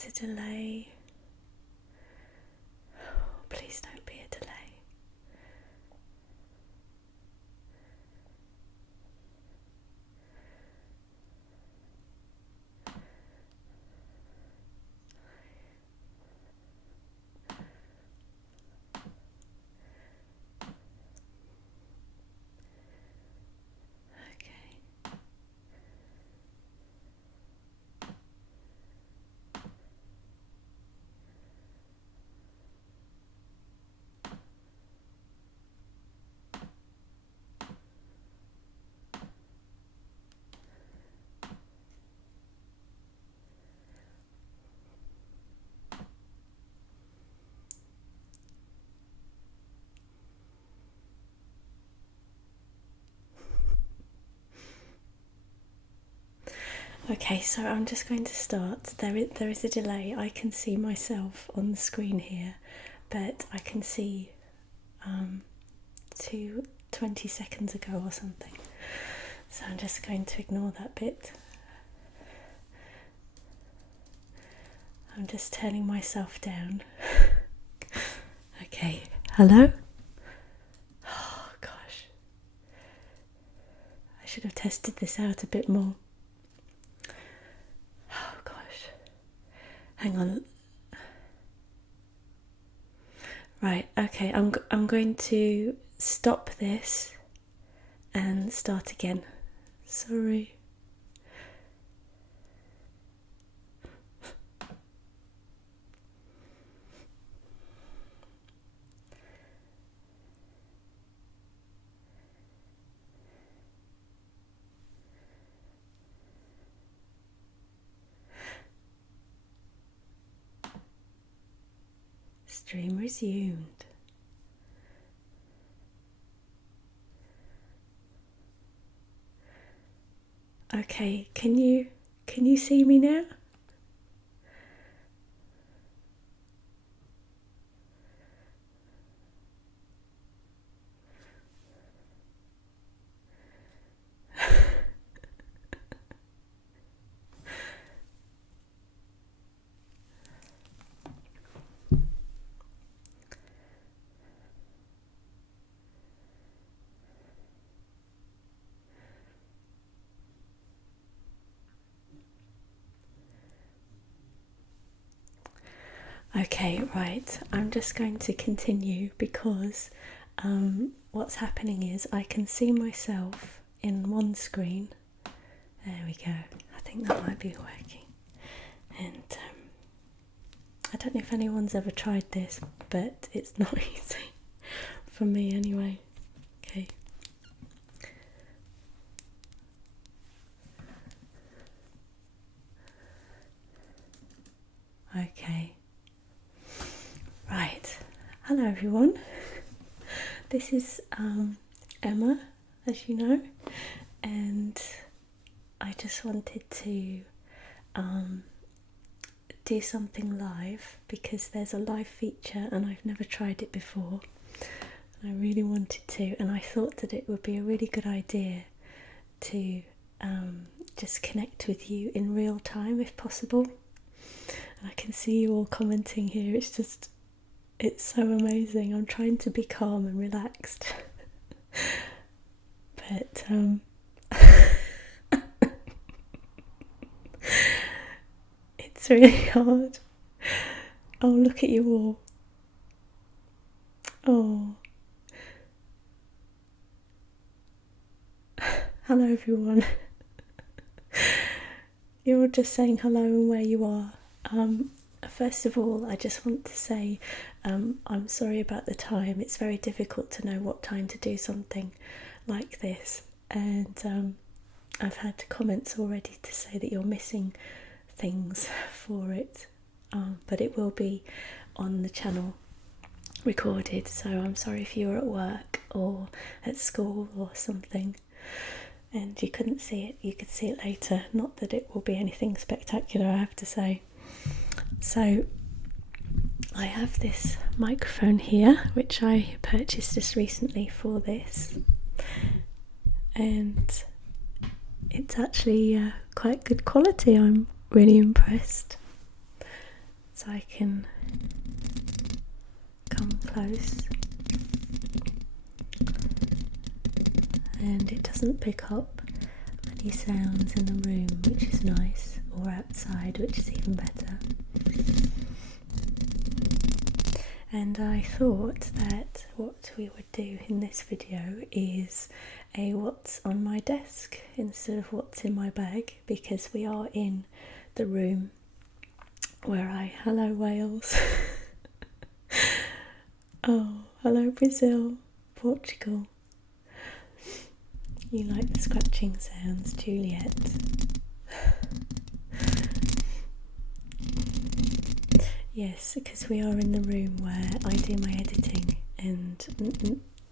there's a delay. Please don't be a delay. Okay, so I'm just going to start. There is a delay. I can see myself on the screen here, but I can see 20 seconds ago or something. So I'm just going to ignore that bit. I'm just turning myself down. Okay, hello? Oh gosh. I should have tested this out a bit more. Oh gosh. Hang on. Right, okay, I'm going to stop this and start again. Sorry. Stream resumed. Okay, can you see me now? Okay, right, I'm just going to continue because what's happening is I can see myself in one screen. There we go. I think that might be working. And I don't know if anyone's ever tried this, but it's not easy for me anyway. Okay. Okay. Right. Hello everyone. This is Emma, as you know, and I just wanted to do something live because there's a live feature and I've never tried it before. I really wanted to, and I thought that it would be a really good idea to just connect with you in real time if possible. And I can see you all commenting here. It's so amazing. I'm trying to be calm and relaxed. But it's really hard. Oh, look at you all. Oh. Hello everyone. You're all just saying hello and where you are. First of all, I just want to say I'm sorry about the time. It's very difficult to know what time to do something like this, and I've had comments already to say that you're missing things for it, but it will be on the channel recorded, so I'm sorry if you were at work or at school or something and you couldn't see it. You could see it later. Not that it will be anything spectacular, I have to say. So I have this microphone here which I purchased just recently for this, and it's actually quite good quality. I'm really impressed. so I can come close, and it doesn't pick up any sounds in the room, which is nice, or outside, which is even better. And I thought that what we would do in this video is a what's on my desk instead of what's in my bag, because we are in the room where hello Wales, oh, hello Brazil, Portugal. You like the scratching sounds, Juliet. Yes, because we are in the room where I do my editing, and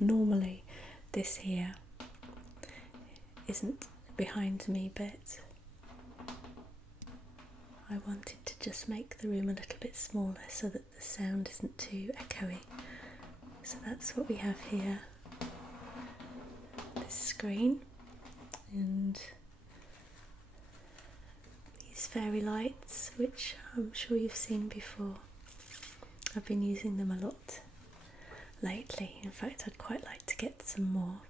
normally this here isn't behind me, but I wanted to just make the room a little bit smaller so that the sound isn't too echoey. So that's what we have here. This screen and these fairy lights, which I'm sure you've seen before. I've been using them a lot lately. In fact, I'd quite like to get some more.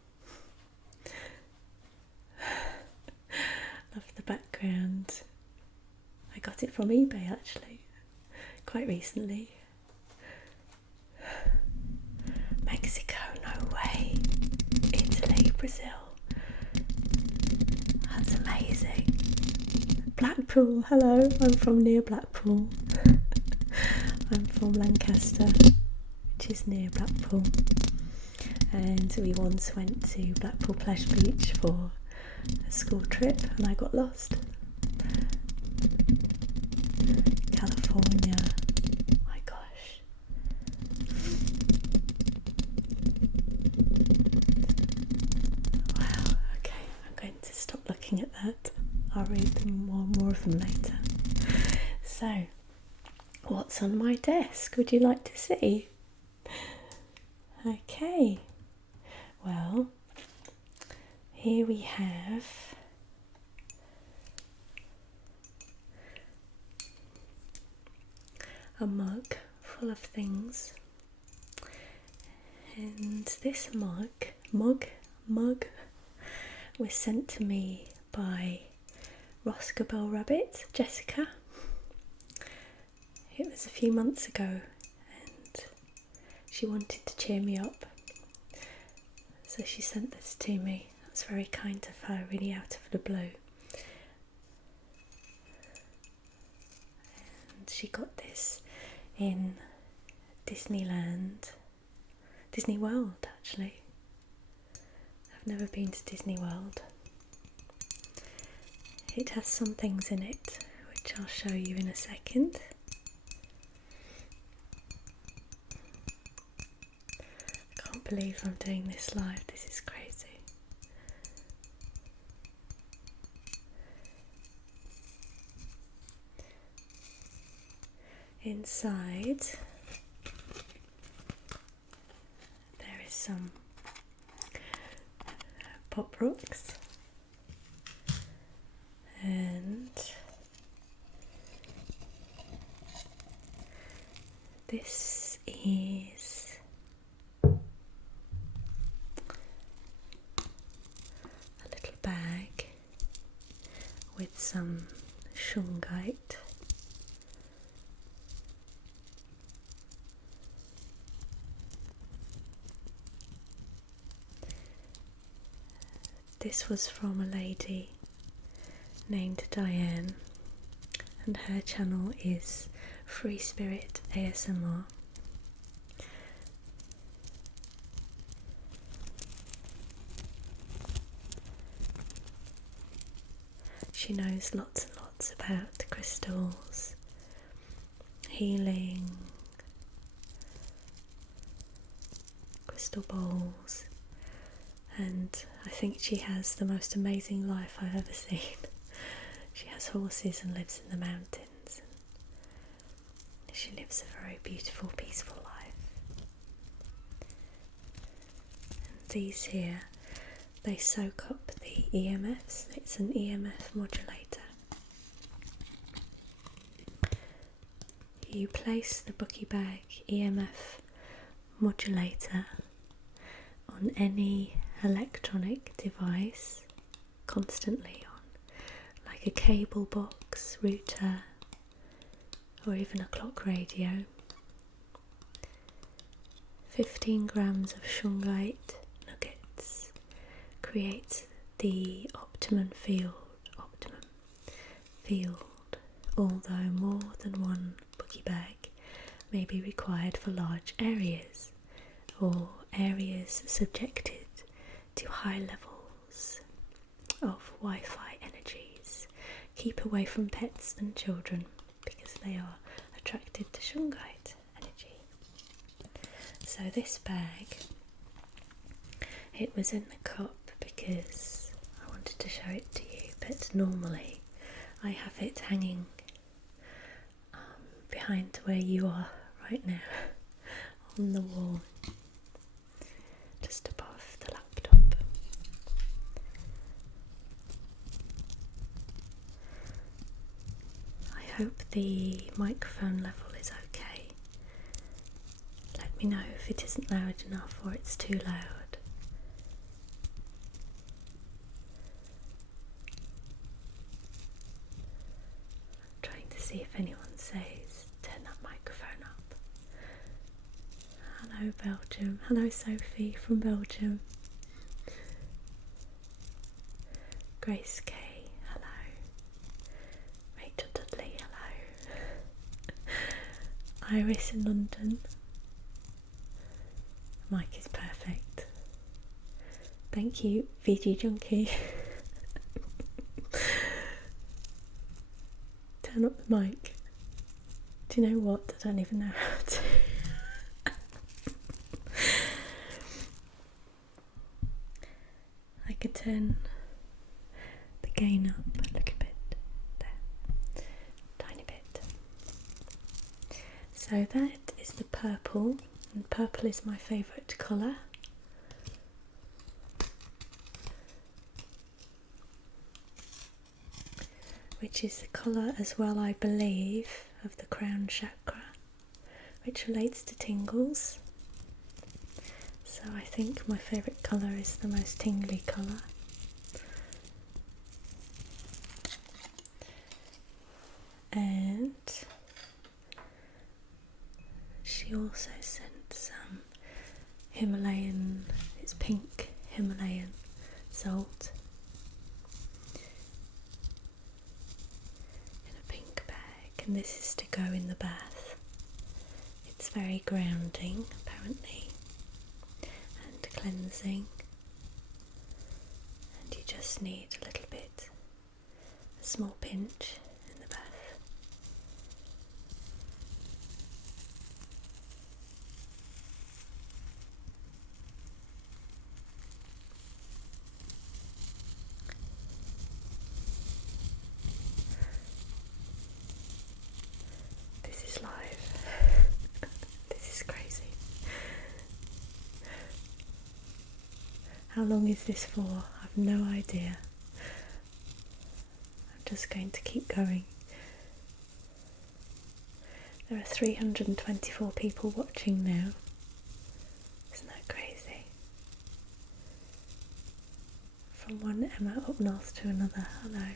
Love the background. I got it from eBay actually, quite recently. Mexico, no way. Italy, Brazil. That's amazing. Blackpool, hello. I'm from near Blackpool. I'm from Lancaster, which is near Blackpool. And we once went to Blackpool Pleasure Beach for a school trip, and I got lost. California, my gosh. Wow, okay, I'm going to stop looking at that. I'll read them more of them later. So, what's on my desk? Would you like to see? Okay, well, here we have a mug full of things, and this mug was sent to me by Roscoe Bell Rabbit, Jessica. It was a few months ago, and she wanted to cheer me up, so she sent this to me. That's very kind of her, really out of the blue. And she got this in Disney World actually. I've never been to Disney World. It has some things in it which I'll show you in a second. I can't believe I'm doing this live, this is crazy. Inside there is some pop rocks, and this is a little bag with some shungite. This was from a lady named Diane, and her channel is Free Spirit ASMR. She knows lots and lots about crystals, healing, crystal bowls, and I think she has the most amazing life I've ever seen. She has horses and lives in the mountains. She lives a very beautiful, peaceful life. And these here, they soak up the EMFs. It's an EMF modulator. you place the Bucky Bag EMF modulator on any electronic device constantly on, like a cable box, router, or even a clock radio. 15 grams of shungite nuggets creates the optimum field, although more than one Bucky Bag may be required for large areas or areas subjected to high levels of Wi-Fi energies. Keep away from pets and children because they are attracted to shungite energy. So this bag, it was in the cup because I wanted to show it to you, but normally I have it hanging behind where you are right now on the wall, just above the laptop. I hope the microphone level is okay. Let me know if it isn't loud enough or it's too loud. I'm trying to see if anyone says turn that microphone up. Hello Belgium. Hello Sophie from Belgium. Grace K, hello. Rachel Dudley, hello. Iris in London. Mic is perfect. Thank you, VG Junkie. Turn up the mic. Do you know what? I don't even know how to. I could turn the gain up a little bit. There. Tiny bit. So that is the purple, and purple is my favourite colour. Which is the colour as well, I believe, of the crown chakra, which relates to tingles. So I think my favourite colour is the most tingly colour. And she also sent some Himalayan, it's pink Himalayan salt in a pink bag, and this is to go in the bath. It's very grounding apparently and cleansing, and you just need a little bit, a small pinch in the bath. This is live. This is crazy. How long is this for? I've no idea. I'm just going to keep going. There are 324 people watching now. Isn't that crazy? From one Emma up north to another. Hello.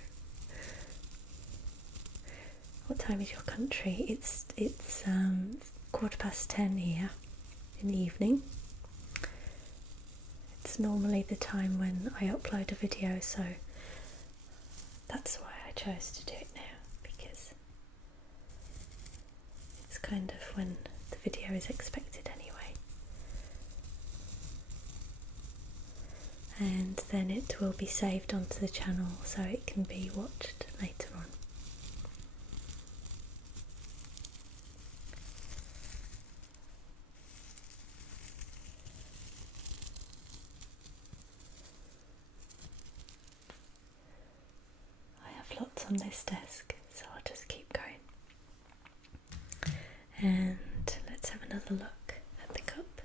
What time is your country? It's 10:15 here in the evening. It's normally the time when I upload a video, so that's why I chose to do it now, because it's kind of when the video is expected anyway. And then it will be saved onto the channel so it can be watched later on. Lots on this desk, so I'll just keep going. And let's have another look at the cup.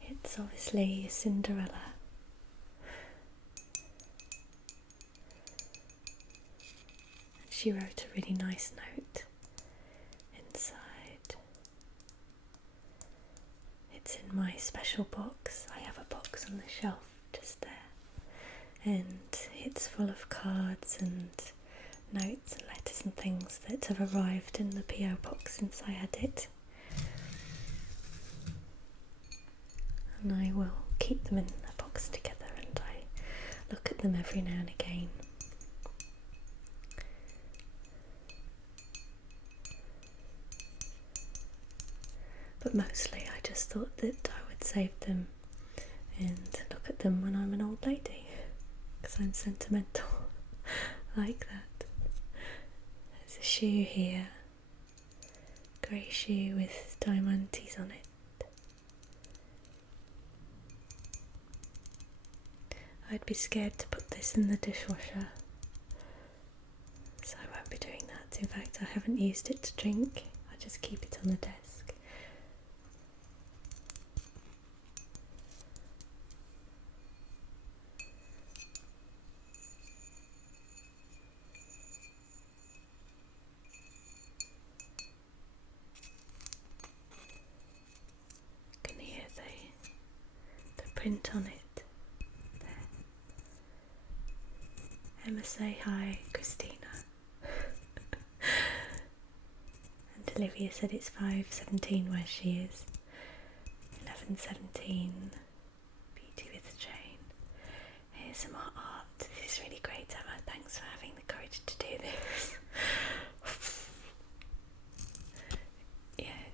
It's obviously Cinderella. And she wrote a really nice note inside. It's in my special box. I have a box on the shelf just there, and it's full of cards and notes and letters and things that have arrived in the PO box since I had it. And I will keep them in a box together, and I look at them every now and again. But mostly I just thought that I would save them and look at them when I'm an old lady, because I'm sentimental like that. There's a shoe here, grey shoe with diamantes on it. I'd be scared to put this in the dishwasher, so I won't be doing that. In fact, I haven't used it to drink, I just keep it on the desk. Print on it there. Emma, say hi, Christina. And Olivia said it's 5:17 where she is. 11:17. Beauty with a chain. Here's some more art. This is really great, Emma. Thanks for having the courage to do this. Yeah,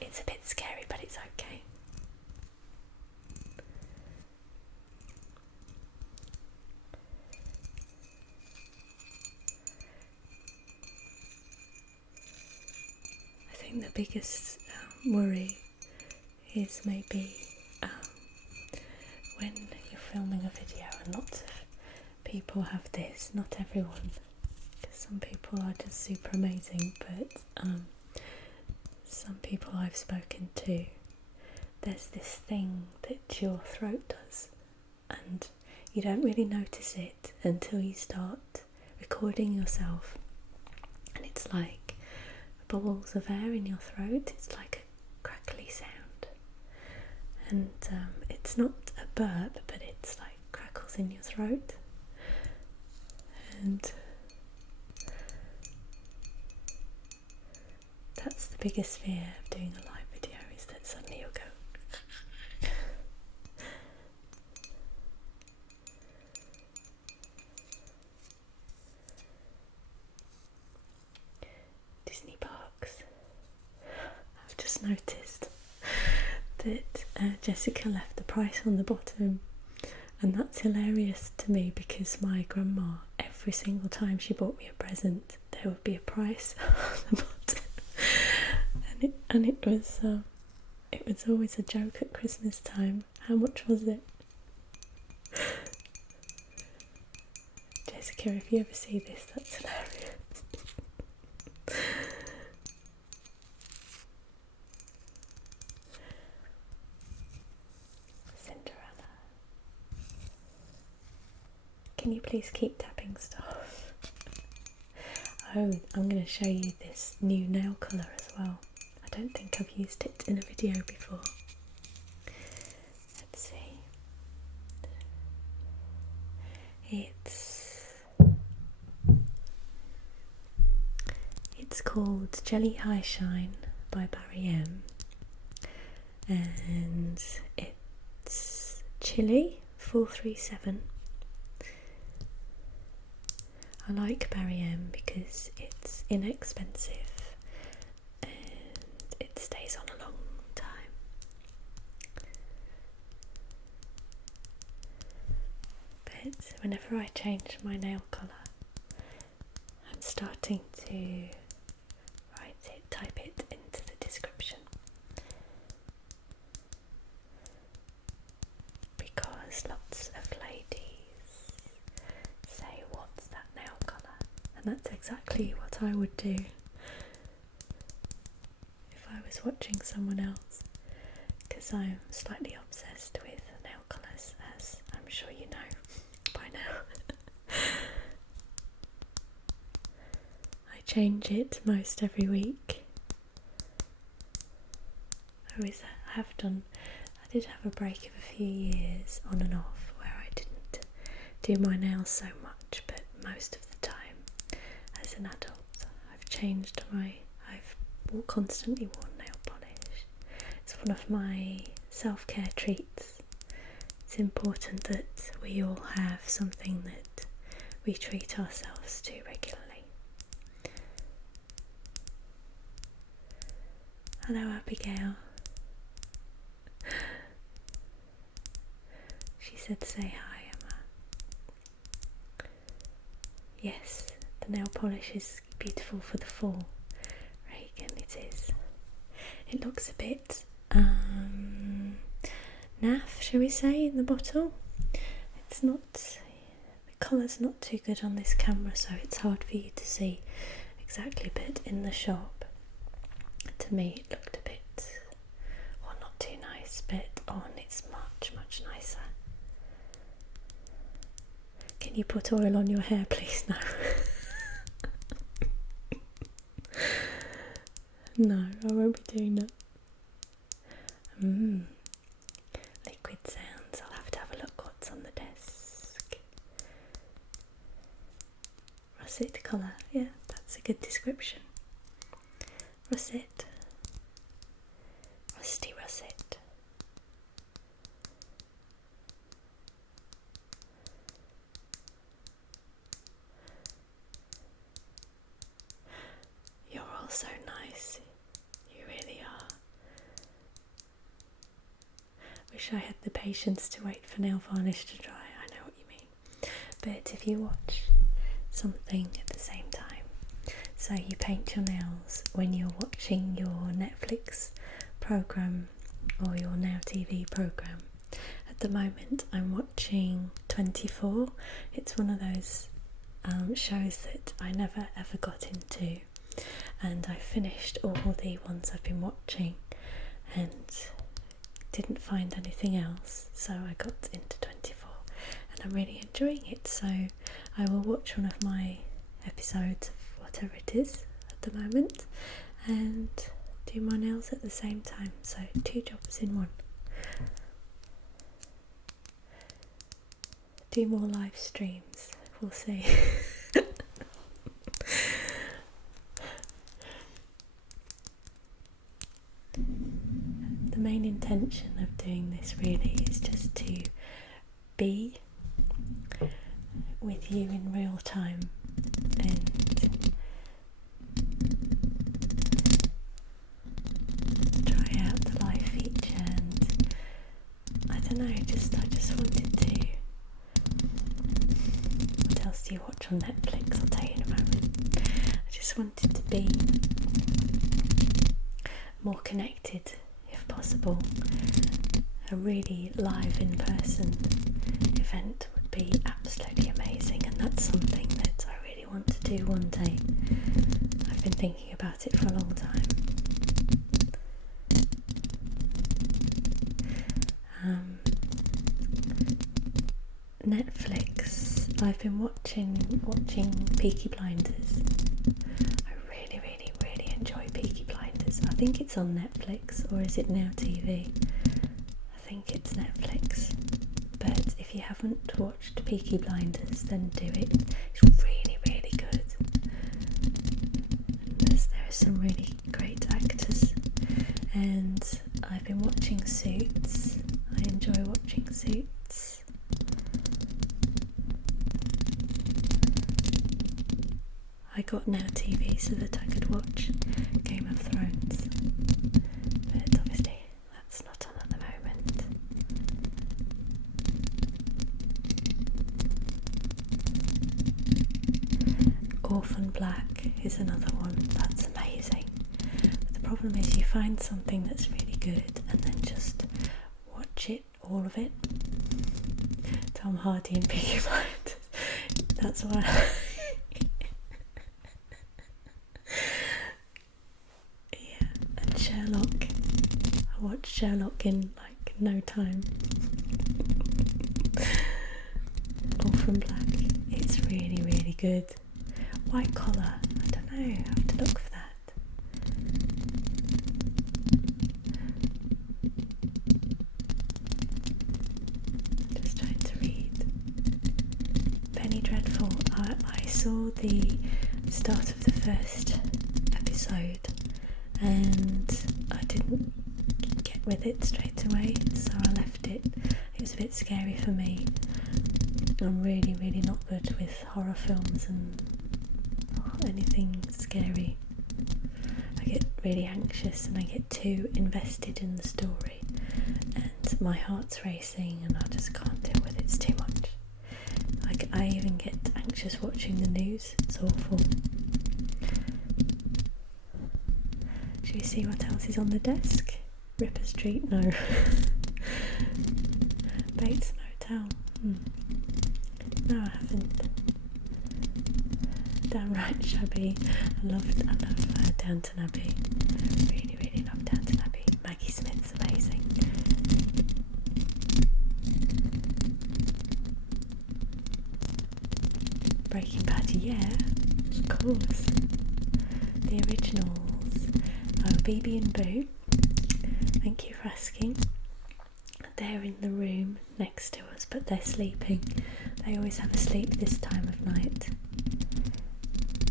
it's a bit scary, but it's okay. The biggest worry is maybe when you're filming a video, and lots of people have this, not everyone, because some people are just super amazing, but some people I've spoken to, there's this thing that your throat does, and you don't really notice it until you start recording yourself, and it's like bubbles of air in your throat. It's like a crackly sound, and it's not a burp, but it's like crackles in your throat. And that's the biggest fear of doing a live video, is that suddenly you'll go Disney parks. I've just noticed that Jessica left the price on the bottom, and that's hilarious to me, because my grandma, every single time she bought me a present, there would be a price on the bottom, and it was always a joke at Christmas time. How much was it? Jessica, if you ever see this, that's hilarious. Cinderella. Can you please keep tapping stuff? Oh, I'm going to show you this new nail colour as well. I don't think I've used it in a video before. Let's see. It's called Jelly High Shine by Barry M, and it's Chili 437. I like Barry M because it's inexpensive and it stays on a long time. But whenever I change my nail colour, I'm starting to type it into the description, because lots of ladies say, what's that nail colour? And that's exactly what I would do if I was watching someone else, because I'm slightly obsessed with nail colours, as I'm sure you know by now. I change it most every week. I did have a break of a few years on and off where I didn't do my nails so much, but most of the time as an adult I've constantly worn nail polish. It's one of my self-care treats. It's important that we all have something that we treat ourselves to regularly. Hello, Abigail. She said say hi, Emma. Yes, the nail polish is beautiful for the fall, Reagan, it is. It looks a bit naff, shall we say, in the bottle. It's not, the colour's not too good on this camera, so it's hard for you to see exactly, but in the shop, to me it looked a bit, well, not too nice, but on it's much, much nicer. Can you put oil on your hair, please? No. No, I won't be doing that. Liquid sounds. I'll have to have a look what's on the desk. Russet colour. Yeah, that's a good description. Russet. Rusty russet. You're all so nice. You really are. Wish I had the patience to wait for nail varnish to dry. I know what you mean. But if you watch something at the same time, so you paint your nails when you're watching your Netflix program or your Now TV program. At the moment I'm watching 24. It's one of those shows that I never ever got into, and I finished all the ones I've been watching and didn't find anything else, so I got into 24 and I'm really enjoying it. So I will watch one of my episodes of whatever it is at the moment and do my nails at the same time, so 2 jobs in one. Do more live streams, we'll see. The main intention of doing this really is just to be with you in real time and try out the live feature, and I don't know, I just wanted to. What else do you watch on Netflix? I'll tell you in a moment. I just wanted to be more connected if possible. A really live in-person event would be absolutely amazing, and that's something that I really want to do one day. I've been thinking about it for a long time. Netflix, I've been watching Peaky Blinders. I really enjoy Peaky Blinders. I think it's on Netflix, or is it Now TV? I think it's Netflix. But if you haven't watched Peaky Blinders, then do it. It's really good. There are some really great actors. And I've been watching Suits. I enjoy watching Suits. I got Now TV so that I could watch Game of Thrones, but obviously that's not on at the moment. Orphan Black is another one that's amazing, but the problem is you find something that's really good and then just watch it, all of it. Tom Hardy and Peaky Blinders, that's why. Sherlock. I watched Sherlock in like no time. Orphan Black. It's really good. White Collar. I don't know. I have to look for that. dreadful. I saw the start of the first episode and I didn't get with it straight away, so I left it. It was a bit scary for me. I'm really, really not good with horror films and anything scary. I get really anxious and I get too invested in the story and my heart's racing and I just can't deal with it. It's too much. Like, I even get anxious watching the news. It's awful. Should we see what else is on the desk? Ripper Street? No. Bates Motel? No, I haven't. Downright Shabby. I love Downton Abbey. Really, really love Downton Abbey. Maggie Smith's amazing. Breaking Bad, yeah, of course. The originals. Oh, BB and Boo. Thank you for asking. They're in the room next to us, but they're sleeping. They always have a sleep this time of night.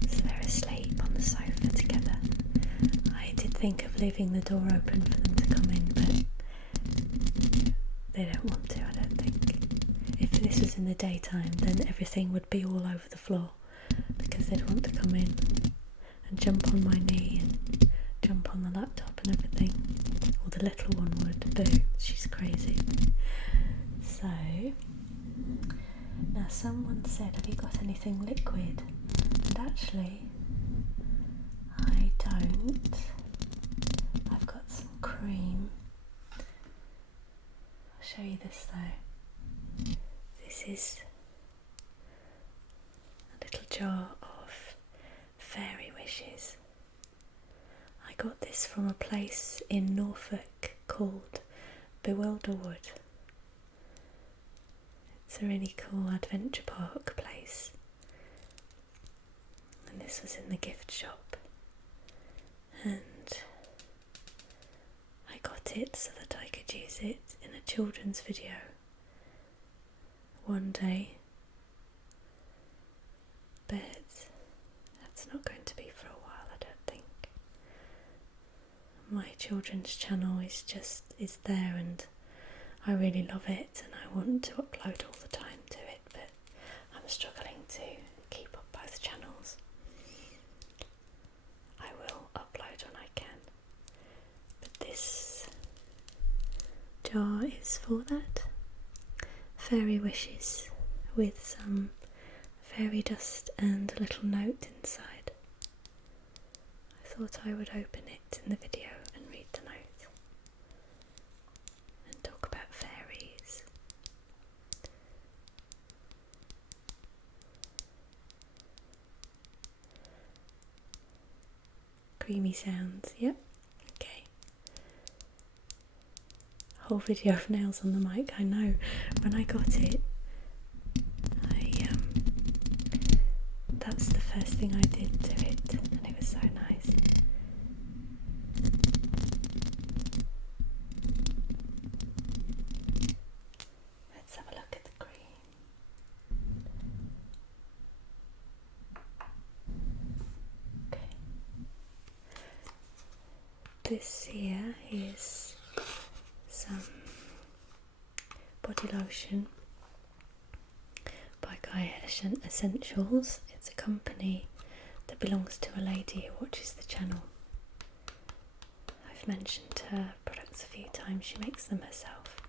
So they're asleep on the sofa together. I did think of leaving the door open for them to come in, but they don't want to, I don't think. If this was in the daytime, then everything would be all over the floor because they'd want to come in and jump on my knee and jump on the laptop and everything. Or the little one would. Boo, she's crazy. So, now someone said, have you got anything liquid? And actually, I don't. I've got some cream. I'll show you this though. This is a little jar of fairy wishes. I got this from a place in Norfolk called Bewilderwood. It's a really cool adventure park place. And this was in the gift shop. And I got it so that I could use it in a children's video one day. But that's not going to be for a while, I don't think. My children's channel is there and I really love it and I want to upload all the time to it, but I'm struggling to keep up both channels. I will upload when I can, but this jar is for that. Fairy wishes with some fairy dust and a little note inside. I thought I would open it in the video and read the note and talk about fairies. Creamy sounds, yep, okay. Whole video of nails on the mic, I know. When I got it, that's the first thing I did to it, and it was so nice. Let's have a look at the cream. Okay. This here is some body lotion by Gaia Essentials. It's a company that belongs to a lady who watches the channel. I've mentioned her products a few times. She makes them herself,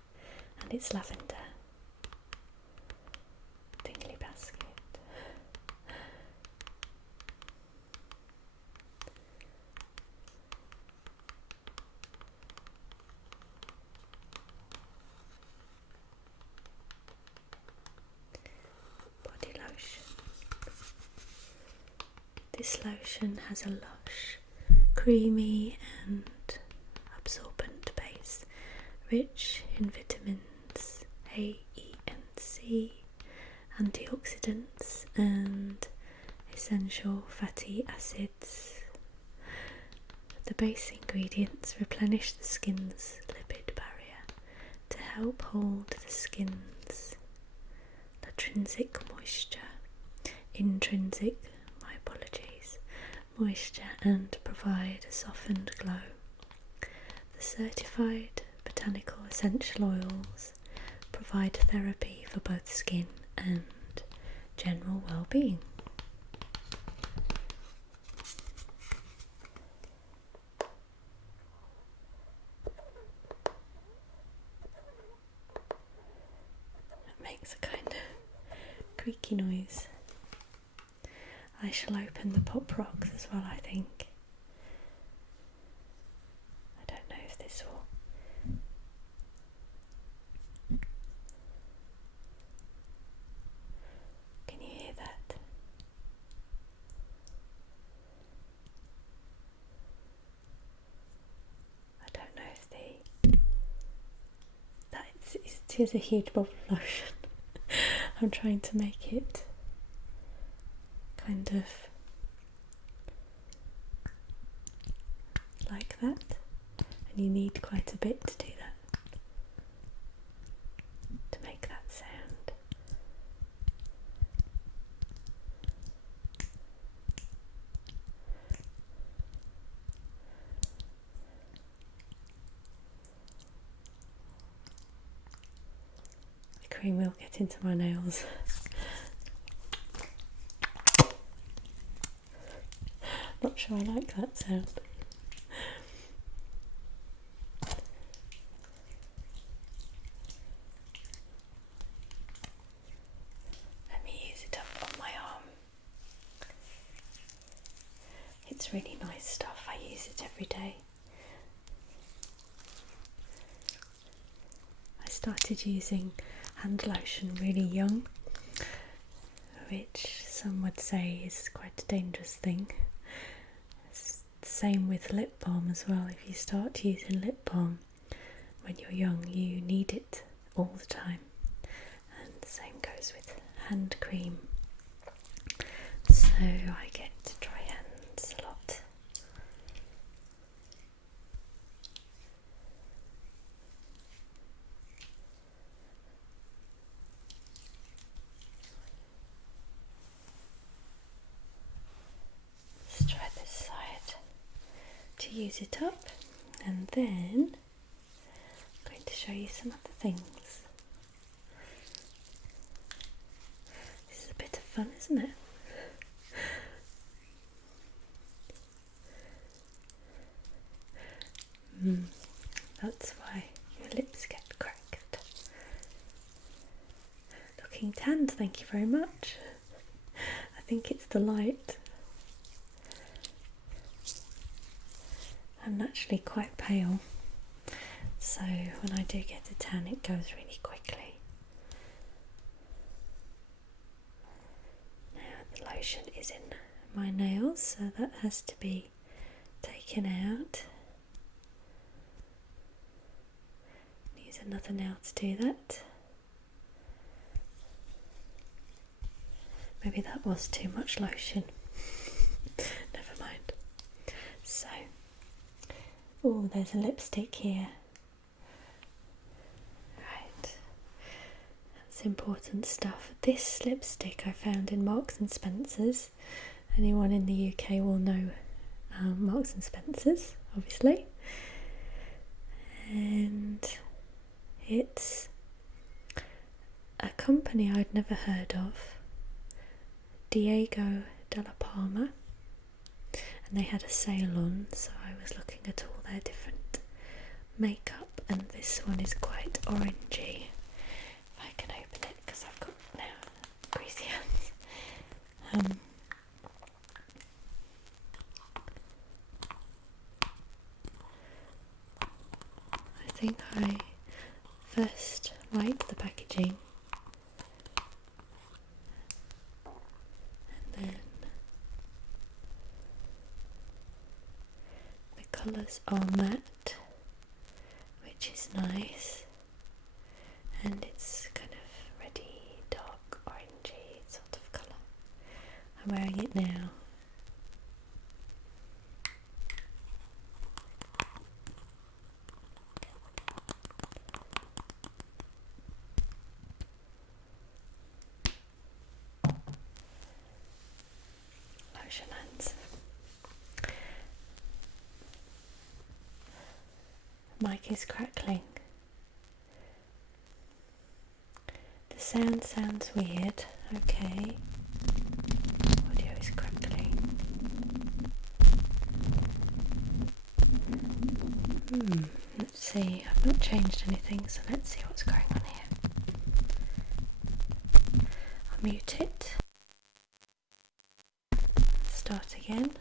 and it's lavender. Tingly basket. Body lotion. This lotion has a lush, creamy and absorbent base, rich in vitamins A, E and C, antioxidants and essential fatty acids. The base ingredients replenish the skin's lipid barrier to help hold the skin's intrinsic moisture intrinsic, my apologies, moisture and provide a softened glow. The certified botanical essential oils provide therapy for both skin and general well-being. That makes a kind of creaky noise. I shall open the pop rocks as well, I think. I don't know if this will. Can you hear that? I don't know if it is a huge bottle of lotion. I'm trying to make it kind of like that, and you need quite a bit to do that, to make that sound. The cream will get into my nails. Not sure I like that sound. Let me use it up on my arm. It's really nice stuff. I use it every day. I started using hand lotion really young, which some would say is quite a dangerous thing. It's the same with lip balm as well. If you start using lip balm when you're young, you need it all the time. And the same goes with hand cream. So I get dry hands a lot. Let's try this side to use it up, and then I'm going to show you some other things. This is a bit of fun, isn't it? That's why your lips get cracked. Looking tanned, thank you very much. I think it's the light. I'm naturally quite pale, so when I do get a tan it goes really quickly. Now the lotion is in my nails, so that has to be taken out. Use another nail to do that. Maybe that was too much lotion. Never mind. So, oh, there's a lipstick here. Right, that's important stuff. This lipstick I found in Marks and Spencer's. Anyone in the UK will know Marks and Spencer's, obviously. And it's a company I'd never heard of, Diego de la Palma, and they had a sale on, so I was looking at all their different makeup, and this one is quite orangey. If I can open it, because I've got now greasy hands. I think I first like the packaging, and then the colours are matte, which is nice, and it's kind of reddy, dark, orangey sort of colour. I'm wearing it now. is crackling. The sound sounds weird. Okay. Audio is crackling. Let's see. I've not changed anything, so let's see what's going on here. I'll mute it. Start again.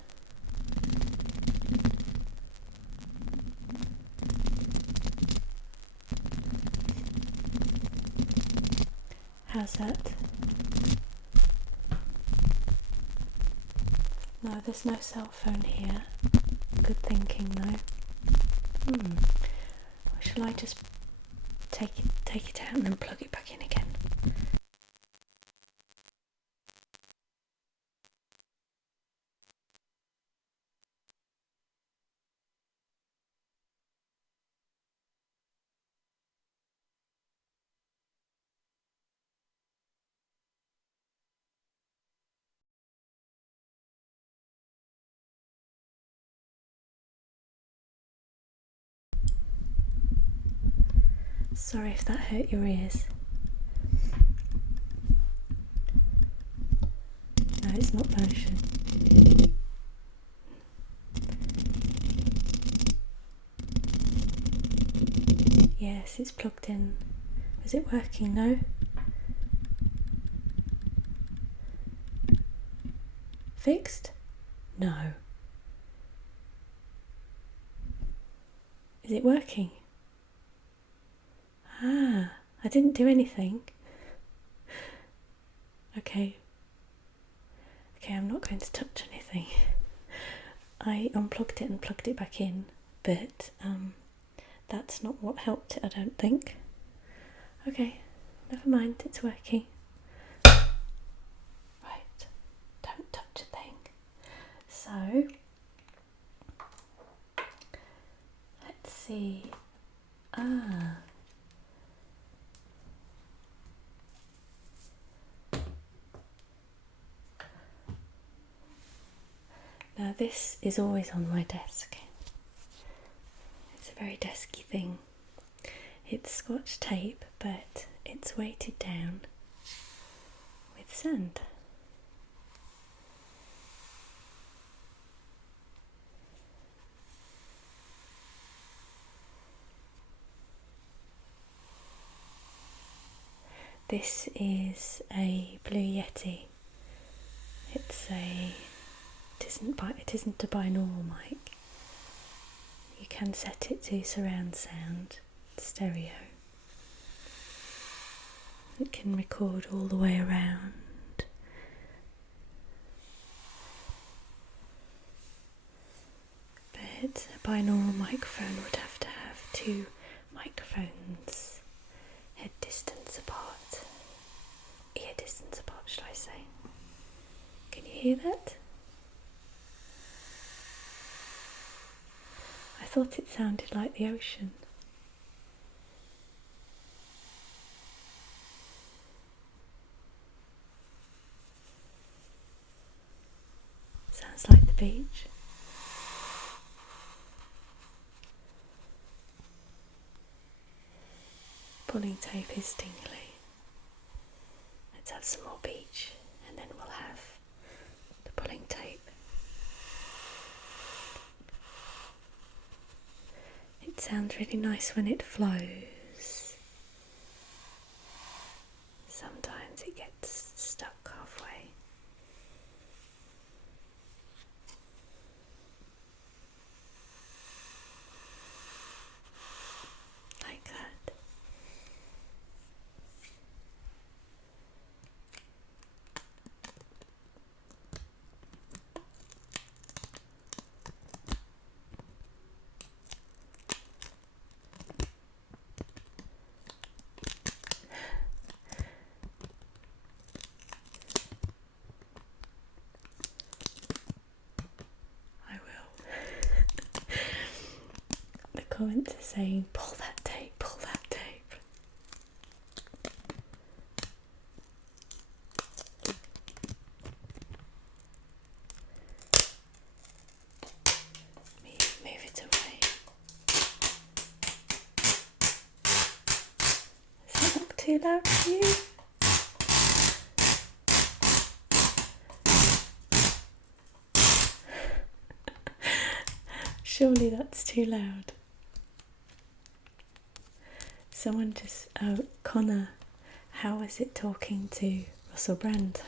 How's that? No, there's no cell phone here. Good thinking though. Or shall I just take it out and then plug it back in again? Sorry if that hurt your ears. No, it's not lotion. Yes, it's plugged in. Is it working? No? Fixed? No. Is it working? Ah, I didn't do anything. Okay, I'm not going to touch anything. I unplugged it and plugged it back in, but that's not what helped it, I don't think. Okay, never mind, it's working. Right, don't touch a thing. So, let's see. Now this is always on my desk. It's a very desky thing. It's Scotch tape, but it's weighted down with sand. This is a Blue Yeti. It isn't a binaural mic. You can set it to surround sound, stereo. It can record all the way around. But a binaural microphone would have to have two microphones head distance apart, ear distance apart, should I say. Can you hear that? I thought it sounded like the ocean. Sounds like the beach. Pulling tape is tingly. Let's have some more beach and then we'll have the pulling tape. It sounds really nice when it flows. Sometimes it gets stuck halfway. Like that. The comments are saying, pull that tape, pull that tape. Move it away. too loud for you? Surely that's too loud. Someone just, Connor, how is it talking to Russell Brand?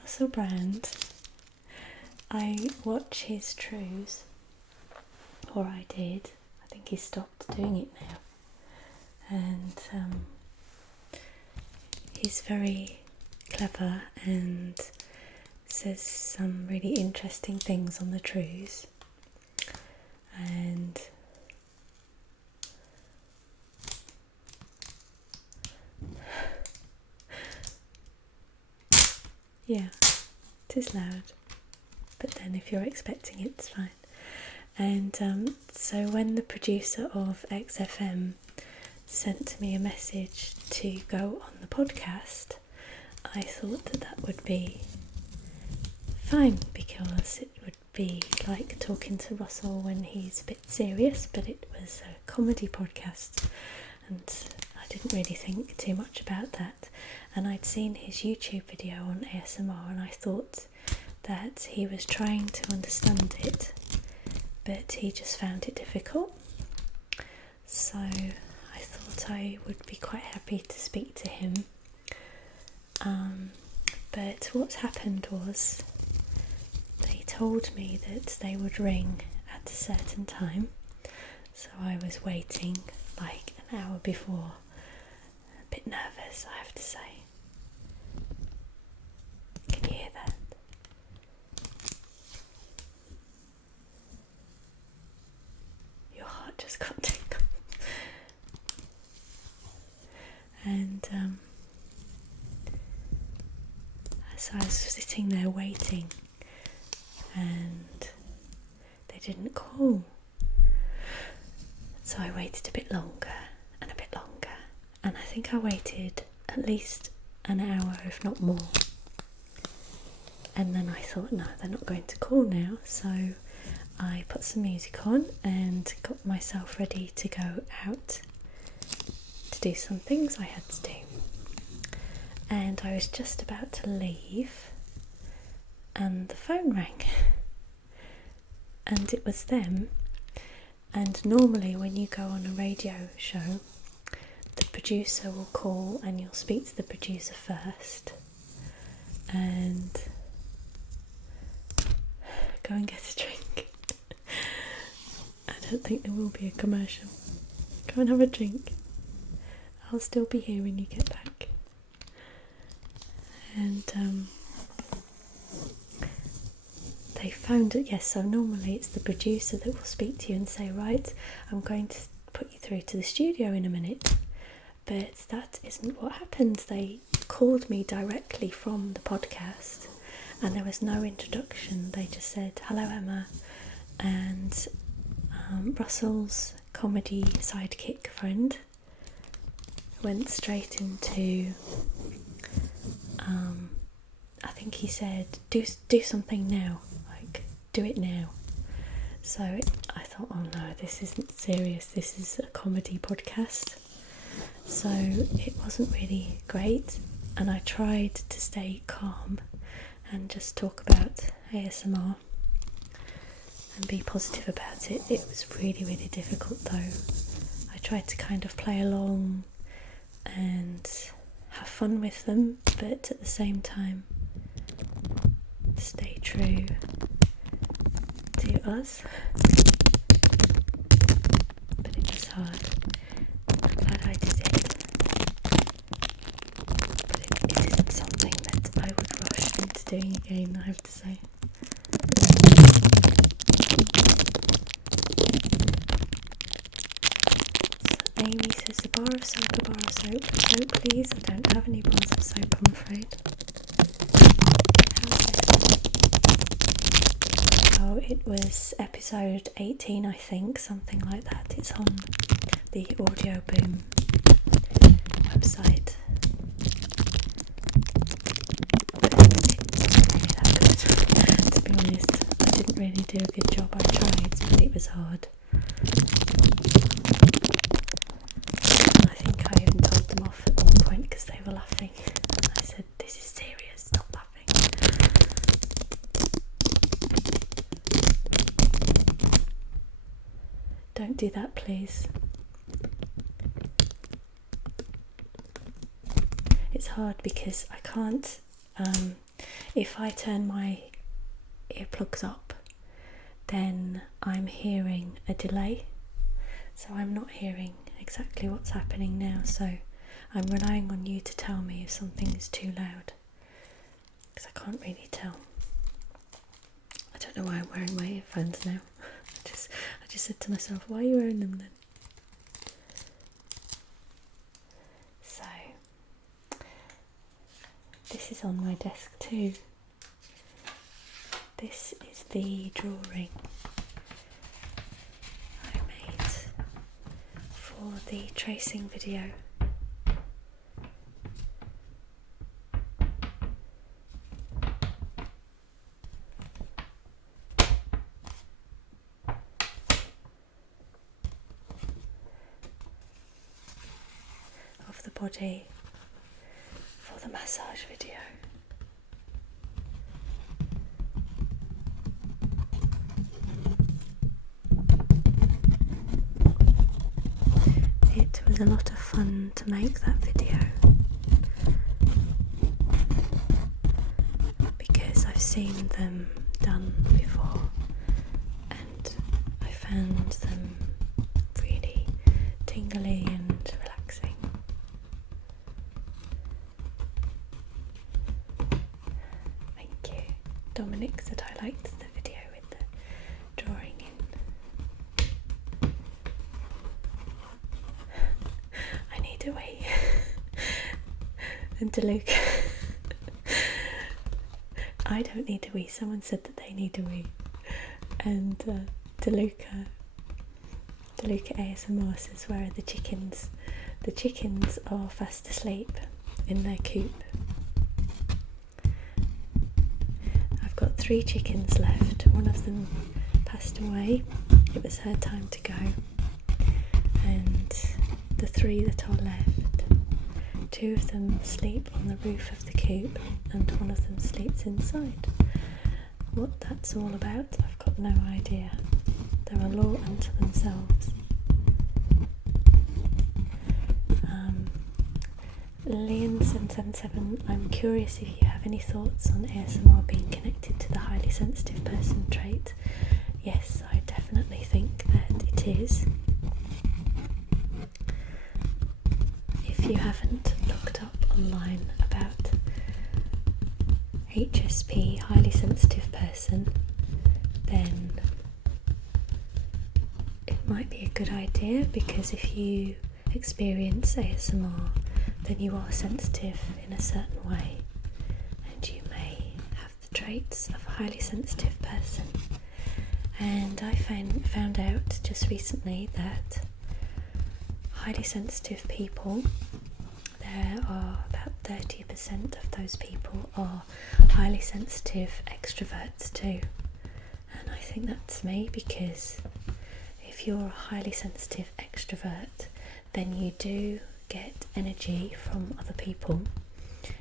Russell Brand, I watch his trues, or I did. I think he stopped doing it now. And he's very clever and says some really interesting things on the trues. And yeah, it is loud, but then if you're expecting it, it's fine. And so when the producer of XFM sent me a message to go on the podcast, I thought that would be fine, because it would be like talking to Russell when he's a bit serious, but it was a comedy podcast, and I didn't really think too much about that. And I'd seen his YouTube video on ASMR, and I thought that he was trying to understand it, but he just found it difficult. So I thought I would be quite happy to speak to him. But what happened was they told me that they would ring at a certain time, so I was waiting like an hour before. A bit nervous, I have to say. Can you hear that? Your heart just got tingled. And so I was sitting there waiting, and they didn't call. So I waited a bit longer, and a bit longer, and I think I waited at least an hour, if not more. And then I thought, no, they're not going to call now, so I put some music on and got myself ready to go out to do some things I had to do. And I was just about to leave, and the phone rang, and it was them. And normally when you go on a radio show, the producer will call and you'll speak to the producer first, and go and get a drink. I don't think there will be a commercial. Go and have a drink. I'll still be here when you get back. And they phoned it. Yes, so normally it's the producer that will speak to you and say, right, I'm going to put you through to the studio in a minute. But that isn't what happened. They called me directly from the podcast, and there was no introduction. They just said, hello Emma, and Russell's comedy sidekick friend went straight into I think he said, do something now, like do it now. So I thought, oh no, this isn't serious, this is a comedy podcast. So it wasn't really great, and I tried to stay calm and just talk about ASMR and be positive about it. It was really, really difficult though. I tried to kind of play along and have fun with them, but at the same time stay true to us. But it was hard. I'm glad I did it. But it isn't something that I would rush into doing again, I have to say. So Amy says, a bar of soap, a bar of soap. Soap please, I don't have any bars of soap, I'm afraid. Oh, it was episode 18, I think, something like that. It's on the Audio Boom website. But it wasn't really that good, to be honest. I didn't really do a good job. was hard. I think I even told them off at one point because they were laughing. I said, "This is serious, stop laughing." Don't do that, please. It's hard because I can't, if I turn my earplugs up, then I'm hearing a delay, so I'm not hearing exactly what's happening now, so I'm relying on you to tell me if something is too loud, because I can't really tell. I don't know why I'm wearing my earphones now. I just said to myself, why are you wearing them then? So this is on my desk too. This is the drawing I made for the tracing video. Of the body for the massage video. It was a lot of fun to make that video because I've seen them done before and I found them really tingly and relaxing. Thank you. Dominic said I liked the video with the drawing in. I need a wee. And DeLuca, I don't need a wee. Someone said that they need a wee. And DeLuca ASMR says, "Where are the chickens?" The chickens are fast asleep in their coop. I've got 3 chickens left. One of them passed away. It was her time to go. And the 3 that are left, 2 of them sleep on the roof of the coop and one of them sleeps inside. What that's all about, I've got no idea. They're a law unto themselves. Leon777, I'm curious if you have any thoughts on ASMR being connected to the highly sensitive person trait. Yes, I definitely think that it is. If you haven't looked up online about HSP, highly sensitive person, then it might be a good idea, because if you experience ASMR, then you are sensitive in a certain way and you may have the traits of a highly sensitive person. And I found out just recently that highly sensitive people, there are about 30% of those people are highly sensitive extroverts too. And I think that's me, because if you're a highly sensitive extrovert, then you do get energy from other people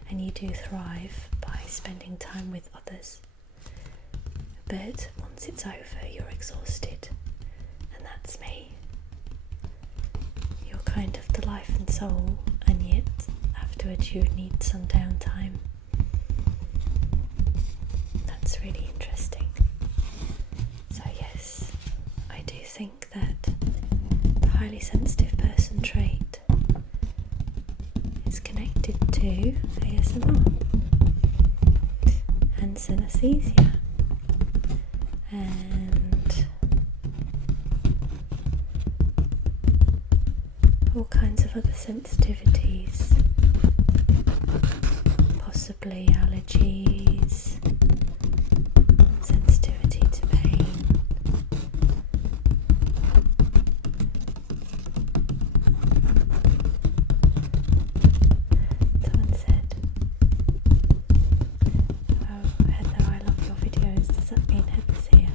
and you do thrive by spending time with others. But once it's over, you're exhausted, and that's me. You're kind of the life and soul, and yet afterwards you need some downtime. That's really interesting. So yes, I do think that the highly sensitive person trait is connected to ASMR and synesthesia and all kinds of other sensitivities, possibly allergies, sensitivity to pain. Someone said, "Oh, Heather, I love your videos. Does that mean Heather's here?"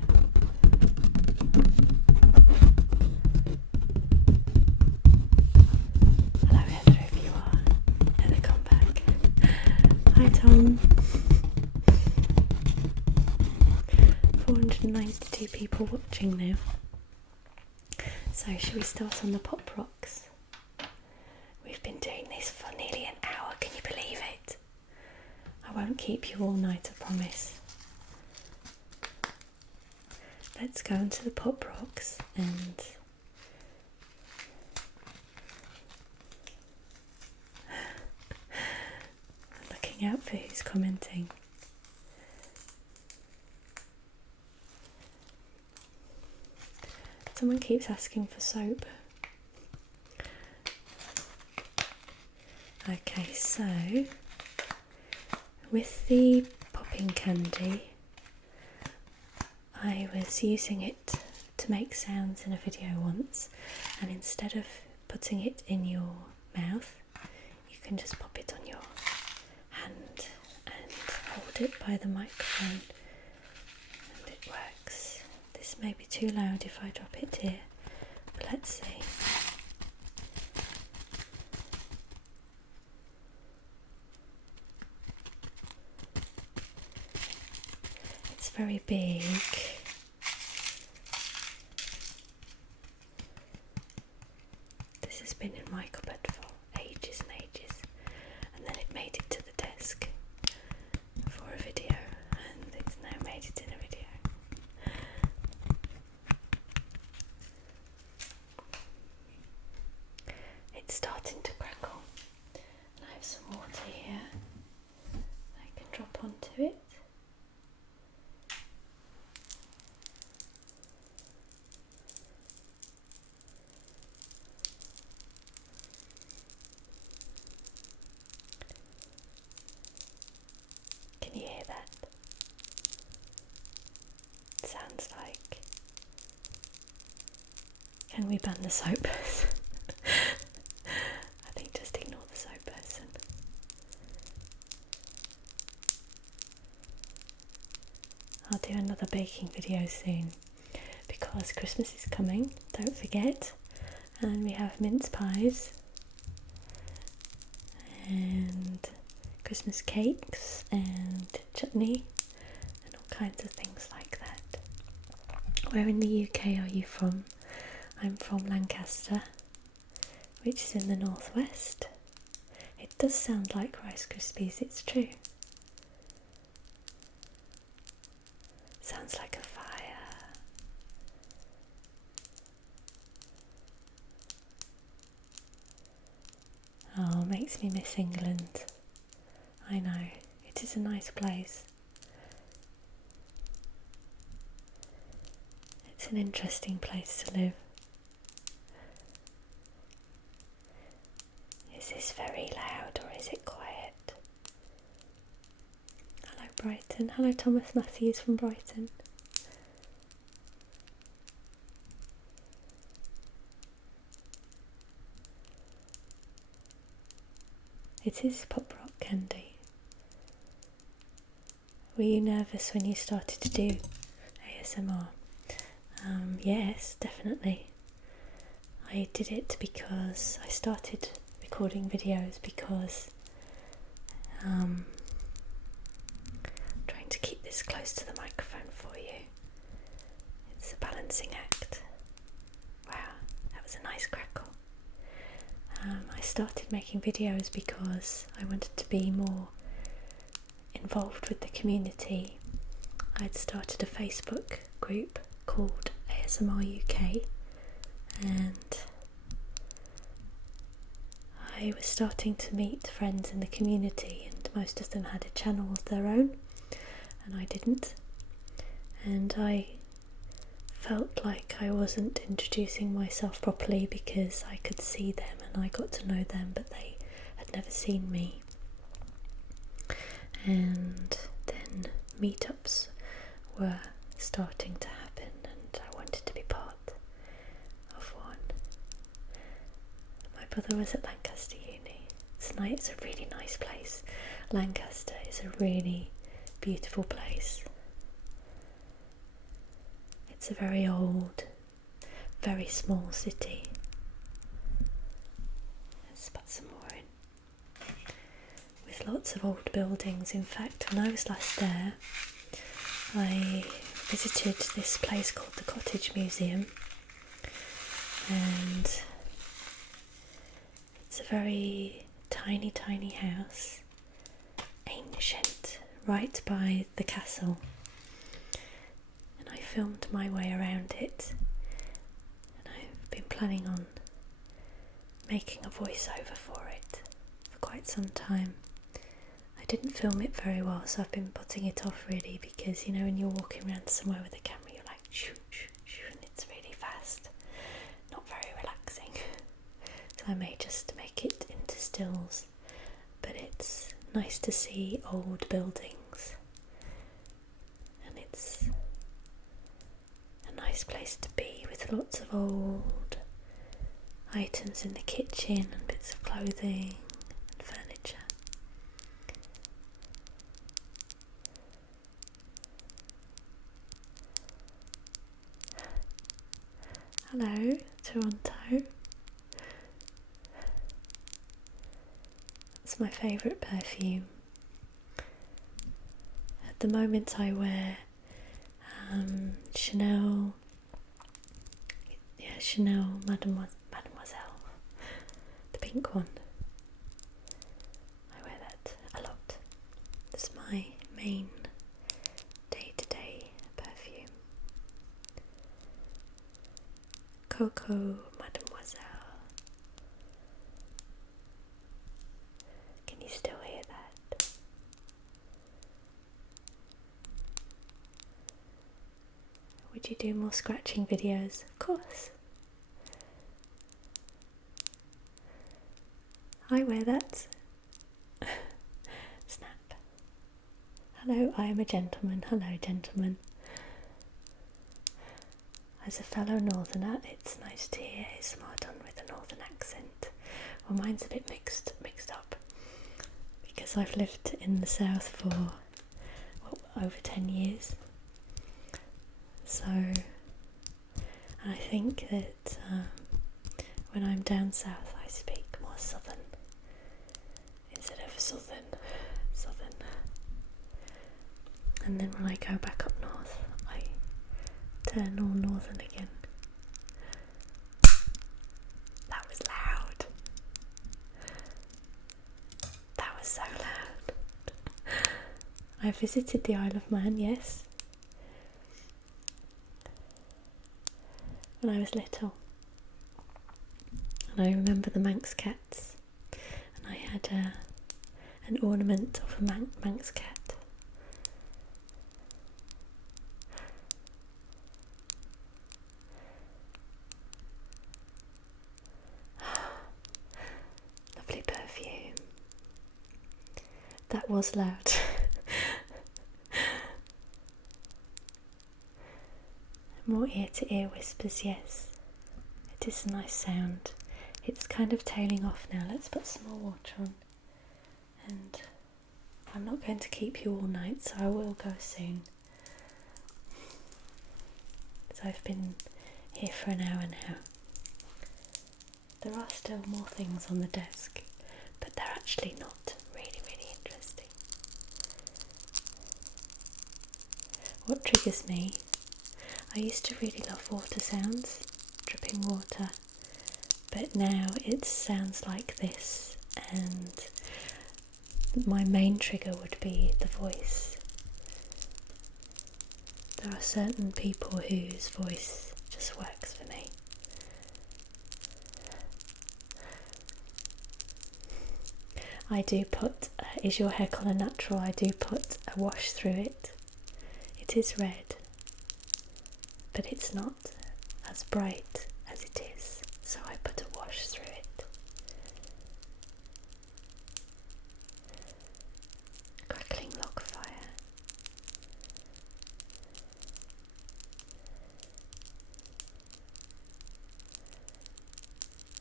492 people watching now. So shall we start on the pop rocks? We've been doing this for nearly an hour, can you believe it? I won't keep you all night, I promise. Let's go into the pop rocks and looking out for who's commenting. Someone keeps asking for soap. Okay, so with the popping candy, I was using it to make sounds in a video once, and instead of putting it in your mouth, you can just pop it on your hand and hold it by the microphone, and it works. This may be too loud if I drop it here, but let's see. It's very big. This has been in my cupboard for ages and ages, and then it made it to the desk for a video, and it's now made it in a video. It's starting to crackle, and I have some water here I can drop onto it. Can you hear that? It sounds like... Can we ban the soap person? I think just ignore the soap person. I'll do another baking video soon because Christmas is coming, don't forget, and we have mince pies and Christmas cakes and chutney and all kinds of things like that. Where in the UK are you from? I'm from Lancaster, which is in the northwest. It does sound like Rice Krispies, it's true. Sounds like a fire. Oh, makes me miss England. I know, it is a nice place. It's an interesting place to live. Is this very loud or is it quiet? Hello Brighton. Hello Thomas Matthews from Brighton. It is pop rock candy. Were you nervous when you started to do ASMR? Yes, definitely. I did it because I started recording videos because trying to keep this close to the microphone for you. It's a balancing act. Wow, that was a nice crackle. I started making videos because I wanted to be more involved with the community. I'd started a Facebook group called ASMR UK, and I was starting to meet friends in the community, and most of them had a channel of their own and I didn't, and I felt like I wasn't introducing myself properly because I could see them and I got to know them, but they had never seen me. And then meetups were starting to happen and I wanted to be part of one. My brother was at Lancaster Uni. It's a really nice place. Lancaster is a really beautiful place. It's a very old, very small city. Let's put some more in. With lots of old buildings. In fact, when I was last there, I visited this place called the Cottage Museum, and it's a very tiny house, ancient, right by the castle, and I filmed my way around it, and I've been planning on making a voiceover for it for quite some time. I didn't film it very well, so I've been putting it off really, because you know when you're walking around somewhere with a camera you're like shoo shoo shoo and it's really fast, not very relaxing. So I may just make it into stills, but it's nice to see old buildings, and it's a nice place to be with lots of old items in the kitchen and bits of clothing and furniture. Hello, Toronto. It's my favourite perfume. At the moment I wear Chanel Mademoiselle, the pink one. I wear that a lot. It's my main day-to-day perfume. Coco Mademoiselle. Can you still hear that? Would you do more scratching videos? Of course. I wear that. Snap. Hello, I am a gentleman. Hello, gentlemen. As a fellow northerner, it's nice to hear ASMR done with a northern accent. Well, mine's a bit mixed up, because I've lived in the south for over 10 years. So I think that when I'm down south I speak more southern instead of southern. And then when I go back up north I turn all northern again. That was loud. That was so loud. I visited the Isle of Man, yes, when I was little, and I remember the Manx cats, and I had an ornament of a Manx cat. Lovely perfume. That was loud. More ear-to-ear whispers, yes. It is a nice sound. It's kind of tailing off now. Let's put some more water on. And I'm not going to keep you all night, so I will go soon. So I've been here for an hour now. There are still more things on the desk, but they're actually not really interesting. What triggers me? I used to really love water sounds, dripping water, but now it sounds like this, and my main trigger would be the voice. There are certain people whose voice just works for me. I do put, is your hair colour natural? I do put a wash through it. It is red, but it's not as bright as it is, so I put a wash through it. Crackling log fire.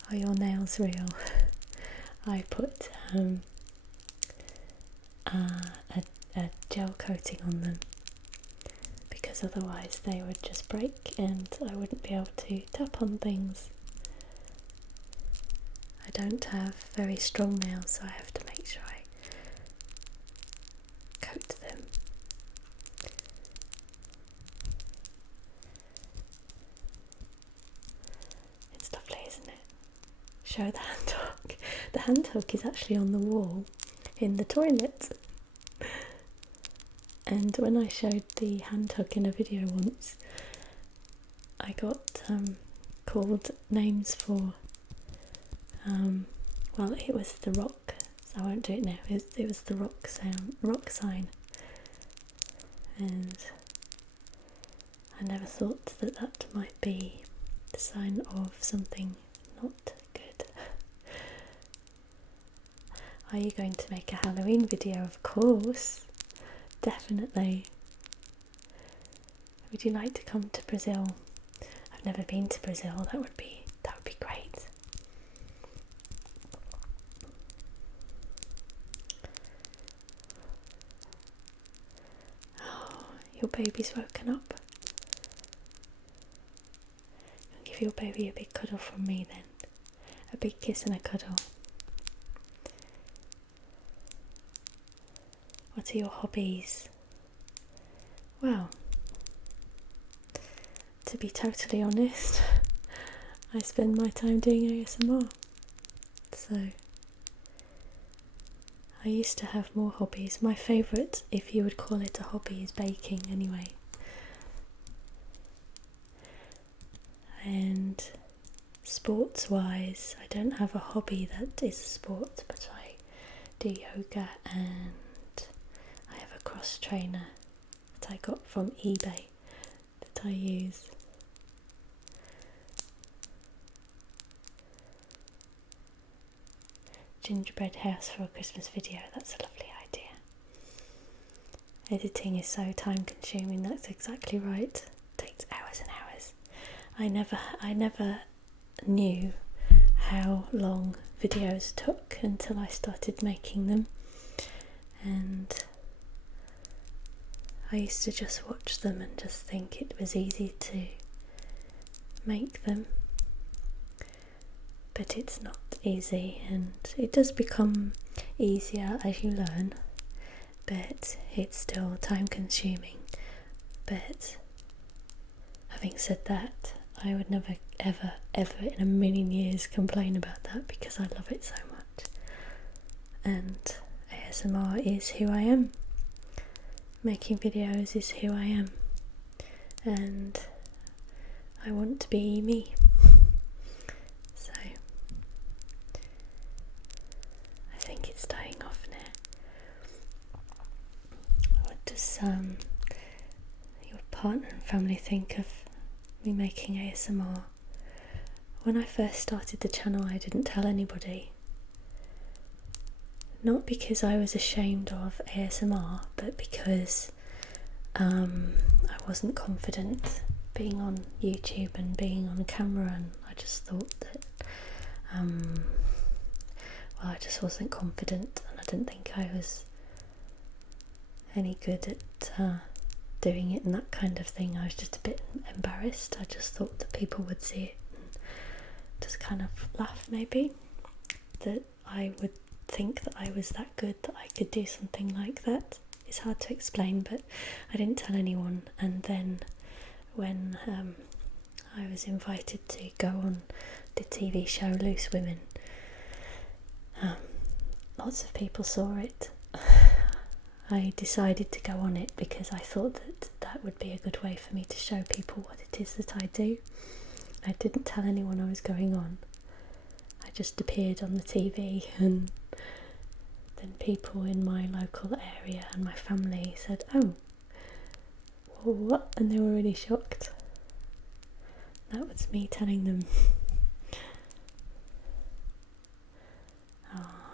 Are your nails real? I put a gel coating on them, because otherwise they would just break and I wouldn't be able to tap on things. I don't have very strong nails, so I have to make sure I coat them. show the hand hook. The hand hook is actually on the wall in the toilet. And when I showed the hand hook in a video once, I got called names for, well, it was the rock, so I won't do it now. It was the rock sign, and I never thought that that might be the sign of something not good. Are you going to make a Halloween video? Of course, definitely. Would you like to come to Brazil? I've never been to Brazil. That would be great. Oh, your baby's woken up. I'll give your baby a big cuddle from me then. A big kiss and a cuddle. What are your hobbies? Well, to be totally honest, I spend my time doing ASMR. So I used to have more hobbies. My favourite, if you would call it a hobby, is baking anyway. And sports wise, I don't have a hobby that is a sport, but I do yoga and I have a cross trainer that I got from eBay that I use. Gingerbread house for a Christmas video, that's a lovely idea. Editing is so time consuming, that's exactly right. It takes hours and hours. I never knew how long videos took until I started making them, and I used to just watch them and just think it was easy to make them, but it's not easy, and it does become easier as you learn, but it's still time consuming. But having said that, I would never ever in a million years complain about that because I love it so much, and ASMR is who I am. Making videos is who I am, and I want to be me. So I think it's dying off now. What does your partner and family think of me making ASMR? When I first started the channel, I didn't tell anybody. Not because I was ashamed of ASMR, but because I wasn't confident being on YouTube and being on camera, and I just thought that I just wasn't confident, and I didn't think I was any good at doing it and that kind of thing. I was just a bit embarrassed. I just thought that people would see it and just kind of laugh, maybe, that I would think that I was that good that I could do something like that. It's hard to explain, but I didn't tell anyone. And then when I was invited to go on the TV show Loose Women, lots of people saw it. I decided to go on it because I thought that that would be a good way for me to show people what it is that I do. I didn't tell anyone I was going on. I just appeared on the TV, and then people in my local area and my family said, "Oh, well, what?" And they were really shocked. That was me telling them. Oh,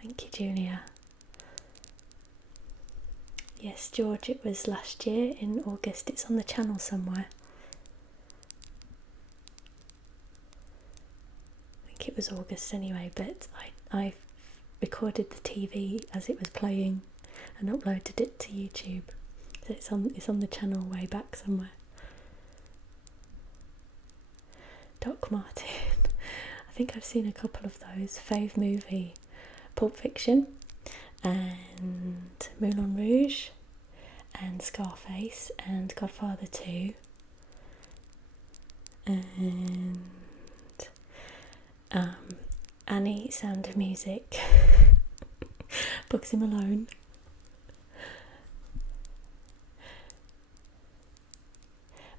thank you, Julia. Yes, George, it was last year in August. It's on the channel somewhere. I think it was August anyway, but I recorded the TV as it was playing and uploaded it to YouTube. So it's on the channel way back somewhere. Doc Martin. I think I've seen a couple of those. Fave movie, Pulp Fiction, and Moulin Rouge, and Scarface, and Godfather 2, and Annie, Sound of Music, Bugsy Malone.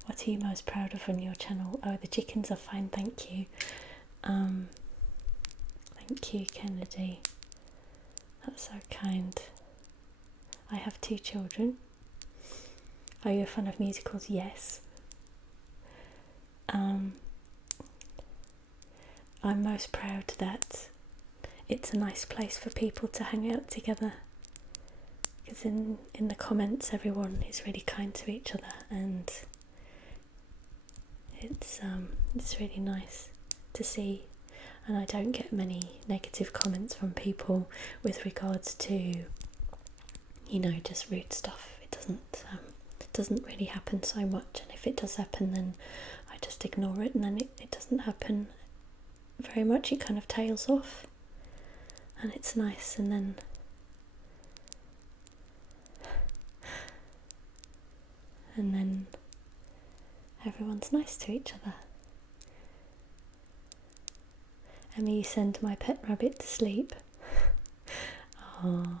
What are you most proud of on your channel? Oh, the chickens are fine, thank you. Thank you, Kennedy. That's so kind. I have 2 children. Are you a fan of musicals? Yes. I'm most proud that it's a nice place for people to hang out together, because in the comments everyone is really kind to each other, and it's really nice to see. And I don't get many negative comments from people with regards to, you know, just rude stuff. It doesn't really happen so much, and if it does happen then I just ignore it, and then it doesn't happen very much. It kind of tails off, and it's nice. And then everyone's nice to each other. Emmy, you send my pet rabbit to sleep. Oh.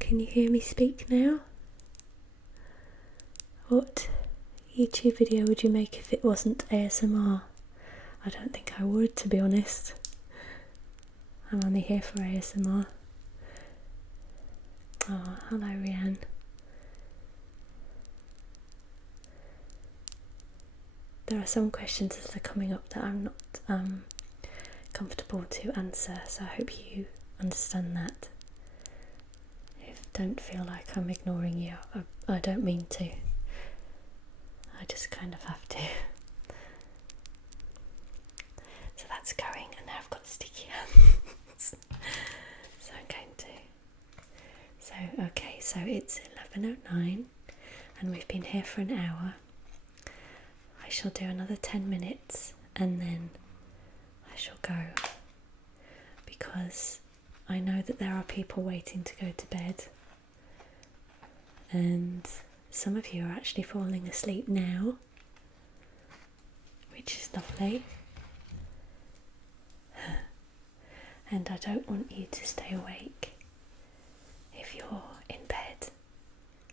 Can you hear me speak now? What YouTube video would you make if it wasn't ASMR? I don't think I would, to be honest. I'm only here for ASMR. Oh, hello, Rianne. There are some questions as they're coming up that I'm not comfortable to answer, so I hope you understand that. Don't feel like I'm ignoring you. I don't mean to. I just kind of have to. So that's going, and now I've got sticky hands. So I'm going to. So, okay, so it's 11:09 and we've been here for an hour. I shall do another 10 minutes and then I shall go, because I know that there are people waiting to go to bed. And some of you are actually falling asleep now, which is lovely. And I don't want you to stay awake if you're in bed,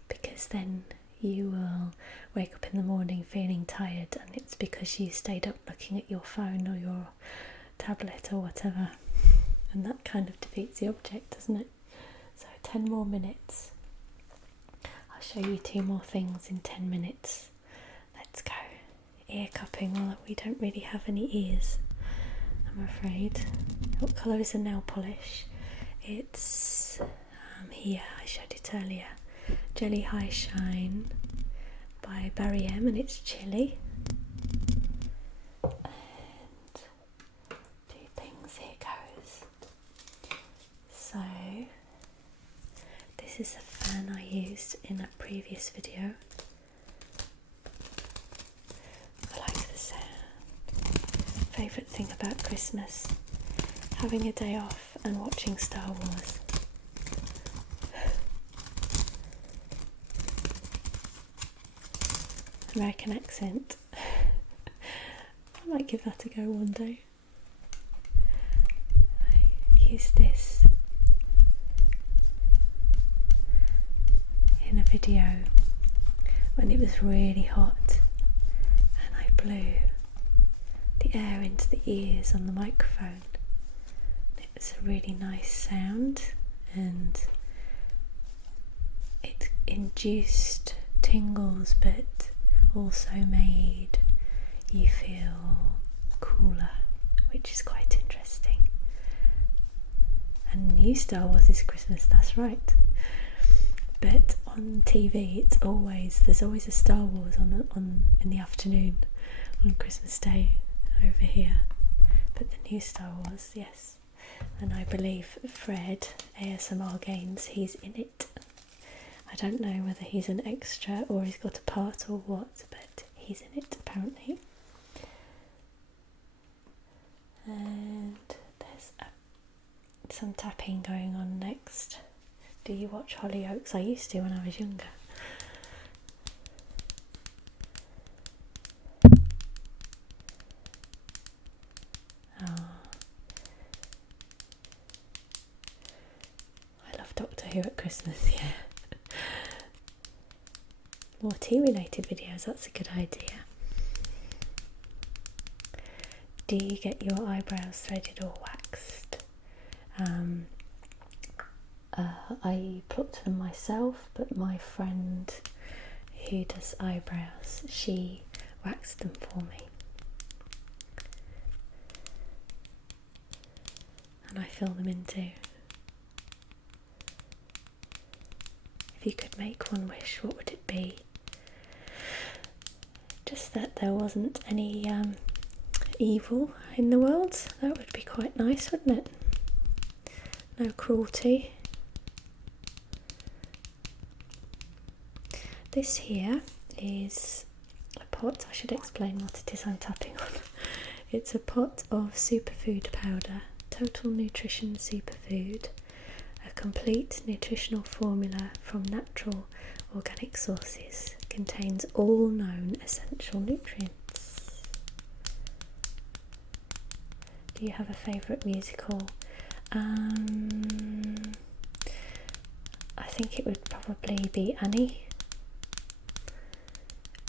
because then you will wake up in the morning feeling tired, and it's because you stayed up looking at your phone or your tablet or whatever, and that kind of defeats the object, doesn't it? So 10 more minutes. I'll show you 2 more things in 10 minutes. Let's go. Ear cupping. Well, we don't really have any ears, I'm afraid. What colour is the nail polish? It's here, I showed it earlier. Jelly High Shine by Barry M, and it's chilly. And 2 things, here goes. So this is a fan I used in a previous video. I like the sound. Favourite thing about Christmas? Having a day off and watching Star Wars. American accent. I might give that a go one day. I used this in a video when it was really hot, and I blew the air into the ears on the microphone. It was a really nice sound, and it induced tingles, but also made you feel cooler, which is quite interesting. And new Star Wars is Christmas, that's right. But on TV, there's always a Star Wars on in the afternoon on Christmas Day over here. But the new Star Wars, yes. And I believe Fred, ASMR Games, he's in it. I don't know whether he's an extra or he's got a part or what, but he's in it apparently. And there's some tapping going on next. Do you watch Hollyoaks? I used to when I was younger. here at Christmas, yeah. More tea related videos, that's a good idea. Do you get your eyebrows threaded or waxed? I plucked them myself, but my friend who does eyebrows, she waxed them for me. And I fill them in too. If you could make one wish, what would it be? Just that there wasn't any evil in the world. That would be quite nice, wouldn't it? No cruelty. This here is a pot. I should explain what it is I'm tapping on. It's a pot of superfood powder, total nutrition superfood, a complete nutritional formula from natural organic sources, contains all known essential nutrients. Do you have a favourite musical? I think it would probably be Annie.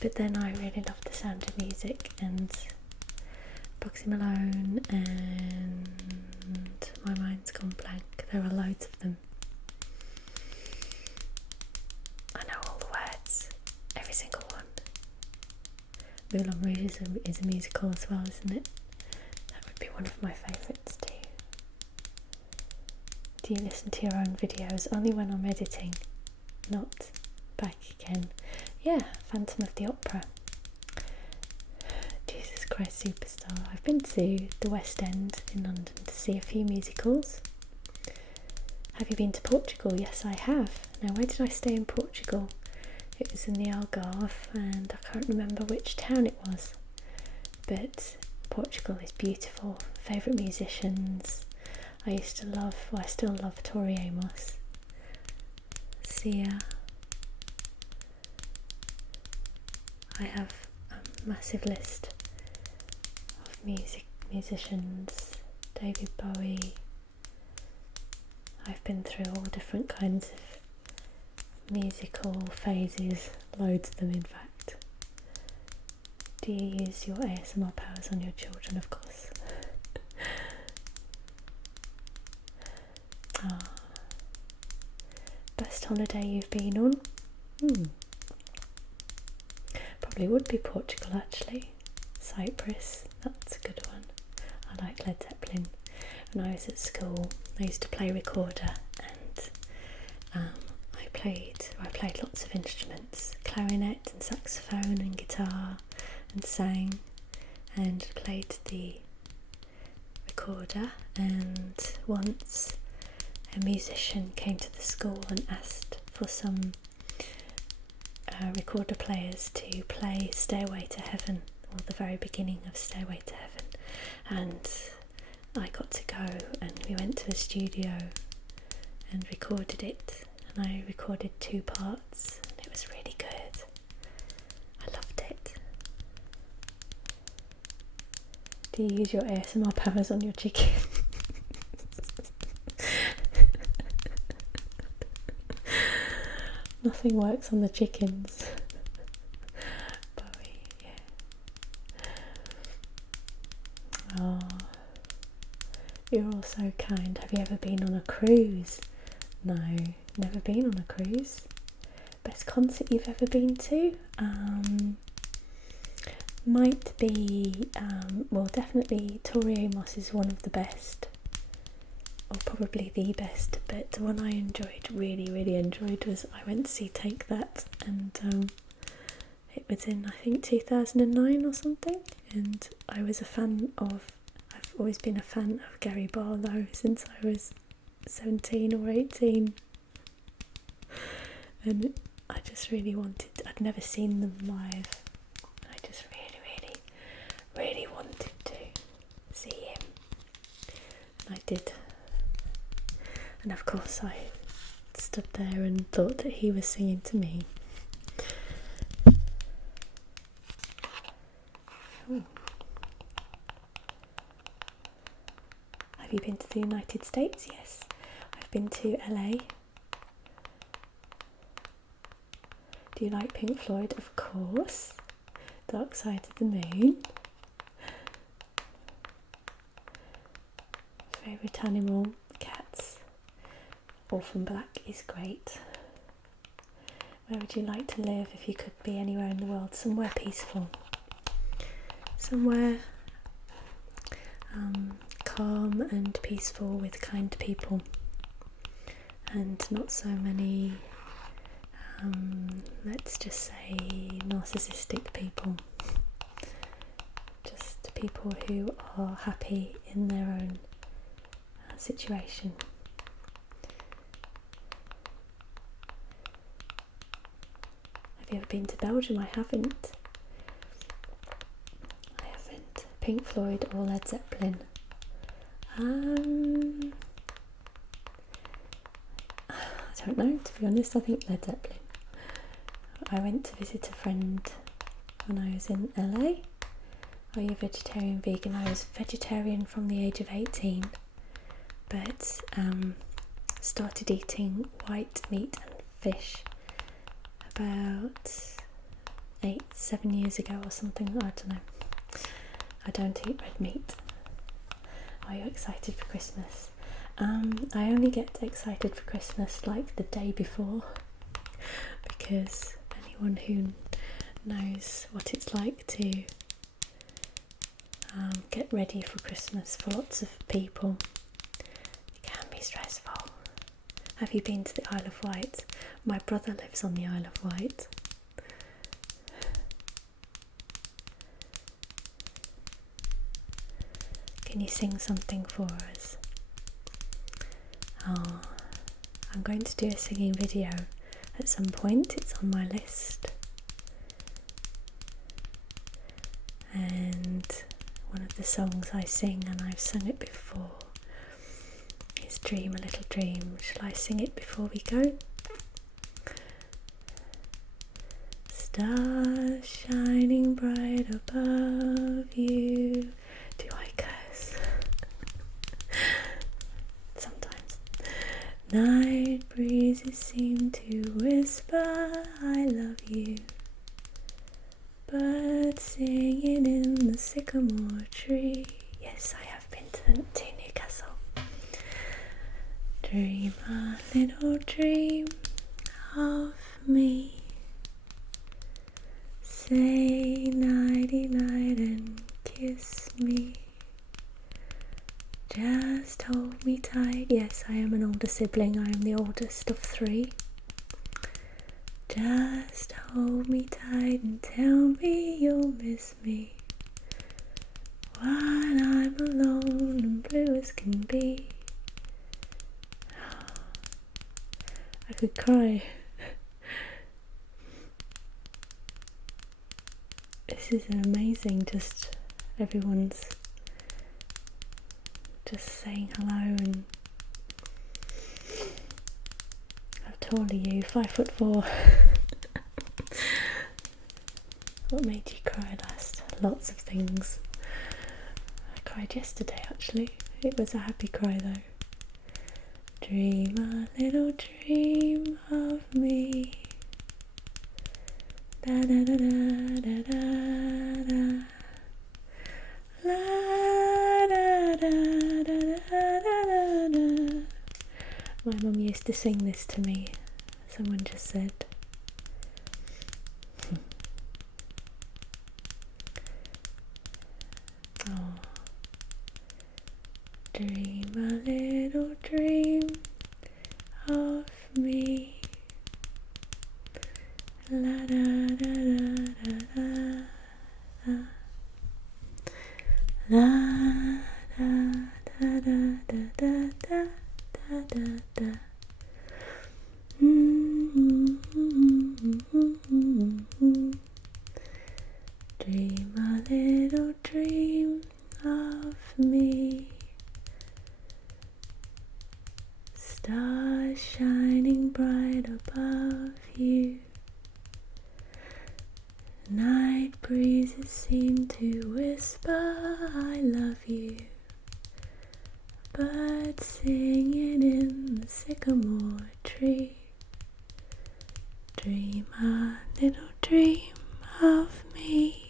But then I really love The Sound of Music and Bugsy Malone, and my mind's gone blank. There are loads of them. I know all the words, every single one. Moulin Rouge is a musical as well, isn't it? That would be one of my favourites too. Do you listen to your own videos? Only when I'm editing, not back again. Yeah, Phantom of the Opera. Jesus Christ Superstar. I've been to the West End in London to see a few musicals. Have you been to Portugal? Yes, I have. Now, where did I stay in Portugal? It was in the Algarve, and I can't remember which town it was. But Portugal is beautiful. Favourite musicians. I still love Tori Amos, Sia. I have a massive list of musicians, David Bowie. I've been through all different kinds of musical phases, loads of them in fact. Do you use your ASMR powers on your children? Of course. Best holiday you've been on? Probably would be Portugal actually. Cyprus, that's a good one. I like Led Zeppelin. When I was at school, I used to play recorder, and I played lots of instruments, clarinet and saxophone and guitar, and sang and played the recorder. And once a musician came to the school and asked for some recorder players to play Stairway to Heaven, or the very beginning of Stairway to Heaven, and I got to go, and we went to a studio and recorded it, and I recorded 2 parts, and it was really good. I loved it. Do you use your ASMR powers on your chicken? Nothing works on the chickens. Bowie, yeah. Oh, you're all so kind. Have you ever been on a cruise? No, never been on a cruise. Best concert you've ever been to? Might be, well, definitely Tori Amos is one of the best, or probably the best, but the one I really enjoyed was I went to see Take That, and it was in I think 2009 or something, and I've always been a fan of Gary Barlow since I was 17 or 18, and I just really I'd never seen them live, and I just really wanted to see him, and I did. And of course I stood there and thought that he was singing to me. Ooh. Have you been to the United States? Yes. I've been to LA Do you like Pink Floyd? Of course. Dark Side of the Moon. Favourite animal? Cats. Orphan Black is great. Where would you like to live if you could be anywhere in the world? Somewhere peaceful. Somewhere calm and peaceful with kind people. And not so many, let's just say, narcissistic people. Just people who are happy in their own situation. Have you ever been to Belgium? I haven't. Pink Floyd or Led Zeppelin? I don't know, to be honest. I think Led Zeppelin. I went to visit a friend when I was in LA. Are you vegetarian, vegan? I was vegetarian from the age of 18, but started eating white meat and fish about 7 years ago or something. I don't know. I don't eat red meat. Are you excited for Christmas? I only get excited for Christmas like the day before, because anyone who knows what it's like to get ready for Christmas for lots of people, it can be stressful. Have you been to the Isle of Wight? My brother lives on the Isle of Wight. Can you sing something for us? Oh, I'm going to do a singing video at some point. It's on my list. And one of the songs I sing, and I've sung it before, is Dream a Little Dream. Shall I sing it before we go? Stars shining bright above you. Do I curse? Sometimes. Night breezes seem to whisper, I love you. Birds singing in the sycamore tree. Yes, I have been to Newcastle. Dream a little dream of me. Say nighty night and kiss me. Just hold me tight. Yes, I am an older sibling. I am the oldest of 3. Just hold me tight and tell me you'll miss me while I'm alone and blue as can be. I could cry. This is amazing, just everyone's just saying hello. And how tall are you? 5'4". What made you cry last? Lots of things. I cried yesterday actually. It was a happy cry though. Dream a little dream of me. Da da da da da da da. La da da da da da da. My mum used to sing this to me. Someone just said. Oh. Dream a little dream of me. La da da da da da. La da da da da da da da da. Dream a little dream of me. Stars shining bright above you. Night breezes seem to whisper, I love you. Birds singing in the sycamore tree. Dream a dream of me.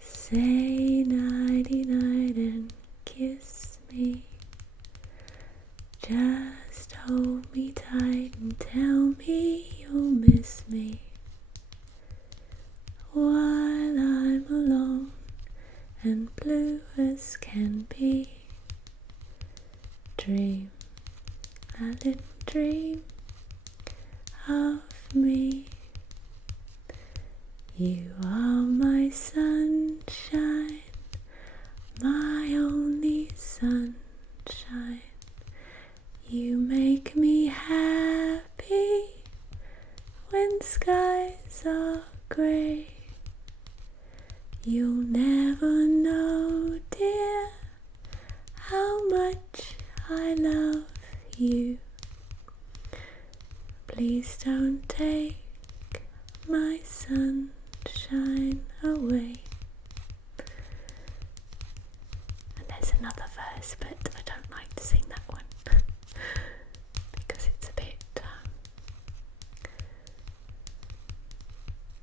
Say nighty night and kiss me. Just hold me tight and tell me you'll miss me while I'm alone and blue as can be. Dream a little dream of me. You are my sunshine, my only sunshine. You make me happy when skies are grey. You'll never know, dear, how much I love you. Please don't take my sunshine away. And there's another verse, but I don't like to sing that one because it's a bit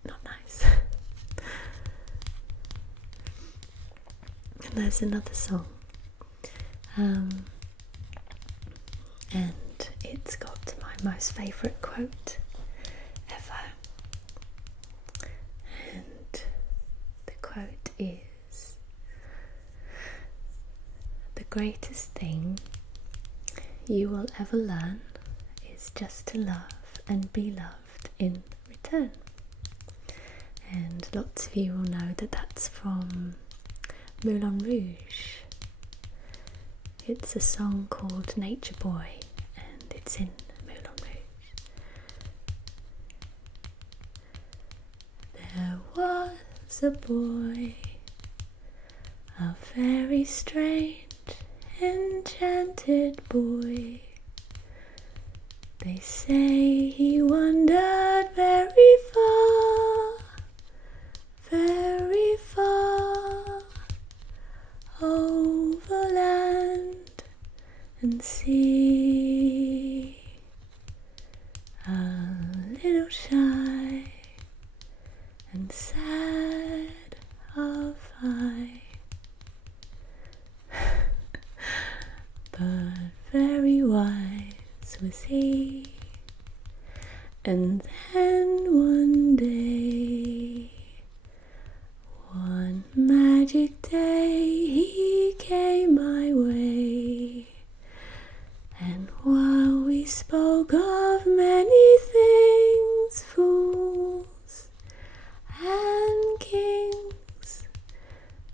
not nice. And there's another song, and it's got my most favourite quote ever, and the quote is: "The greatest thing you will ever learn is just to love and be loved in return." And lots of you will know that that's from Moulin Rouge. It's a song called Nature Boy, and it's in Moulin Rouge. There was a boy, a very strange, enchanted boy. They say he wandered very far, over land and sea. A little shy and sad of eye, but very wise was he. And then one day, one magic day, he came my way. And while we spoke of many things, fools and kings,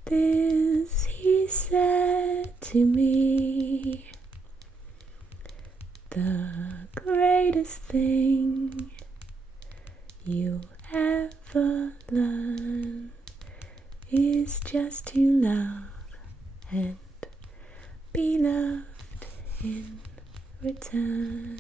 this he said to me: the greatest thing you'll ever learn is just to love and be loved in return.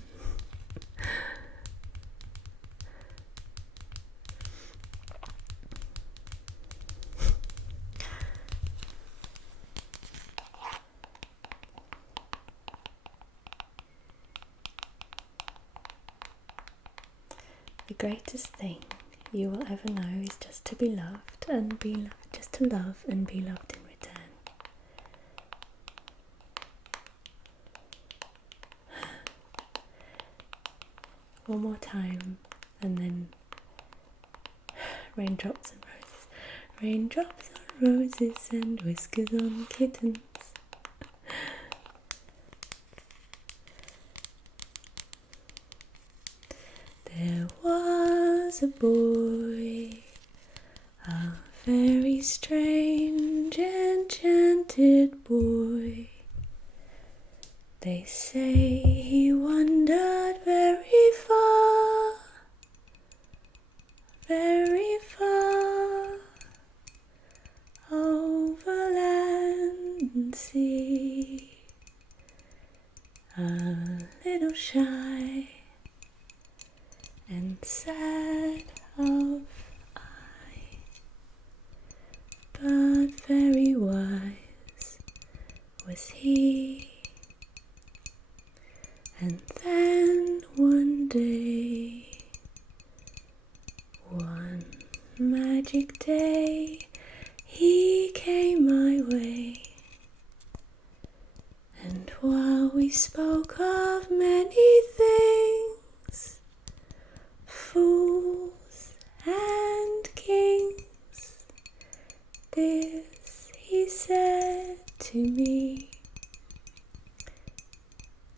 The greatest thing you will ever know is just to be loved and be loved, just to love and be loved in return. One more time, and then raindrops and roses, raindrops on roses and whiskers on kittens. There was a boy, a very strange, enchanted boy. They say he wandered very far, over land and sea. A little shy and sad of eye, but very wise was he. And then one day, magic day, he came my way. And while we spoke of many things, fools and kings, this he said to me: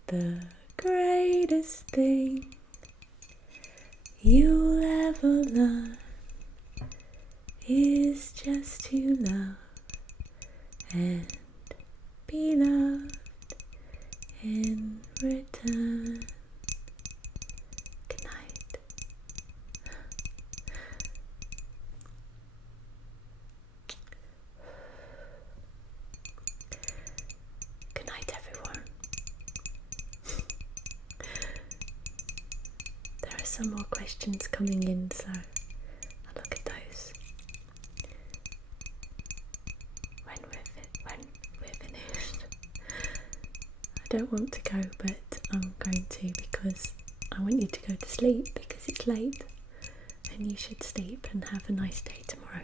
the greatest thing you'll ever learn is just to love and be loved in return. Good night. Good night, everyone. There are some more questions coming in, so I'll look at those when we're finished. I don't want to go, but I'm going to, because I want you to go to sleep, because it's late and you should sleep and have a nice day tomorrow.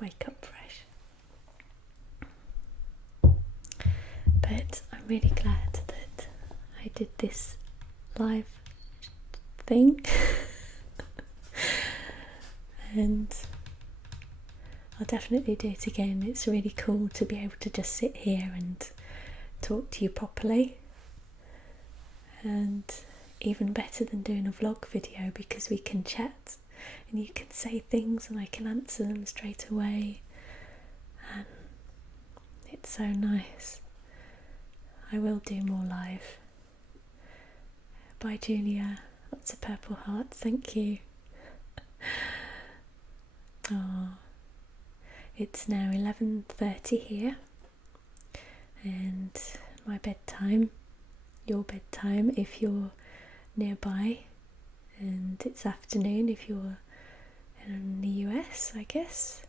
Wake up fresh. But I'm really glad that I did this live thing and I'll definitely do it again. It's really cool to be able to just sit here and talk to you properly, and even better than doing a vlog video because we can chat and you can say things and I can answer them straight away, and it's so nice. I will do more live. Bye Julia, lots of purple hearts, thank you. Oh, it's now 11:30 here and my bedtime, your bedtime if you're nearby, and it's afternoon if you're in the US, I guess,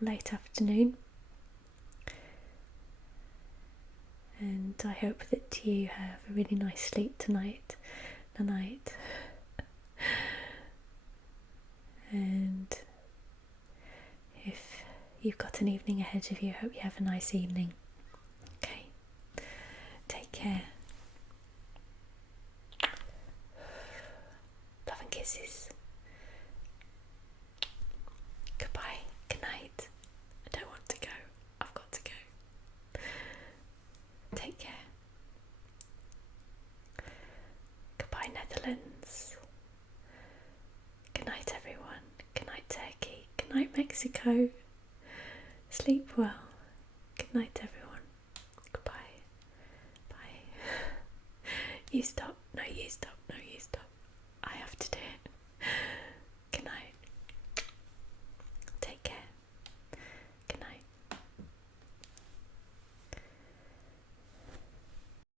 late afternoon. And I hope that you have a really nice sleep tonight. And if you've got an evening ahead of you, I hope you have a nice evening. Okay, take care. Love and kisses. Goodbye, good night. I don't want to go, I've got to go. Take care. Goodbye, Netherlands. Good night, everyone. Good night, Turkey. Good night, Mexico. Sleep well. Good night, everyone. Goodbye. Bye. You stop. No, you stop.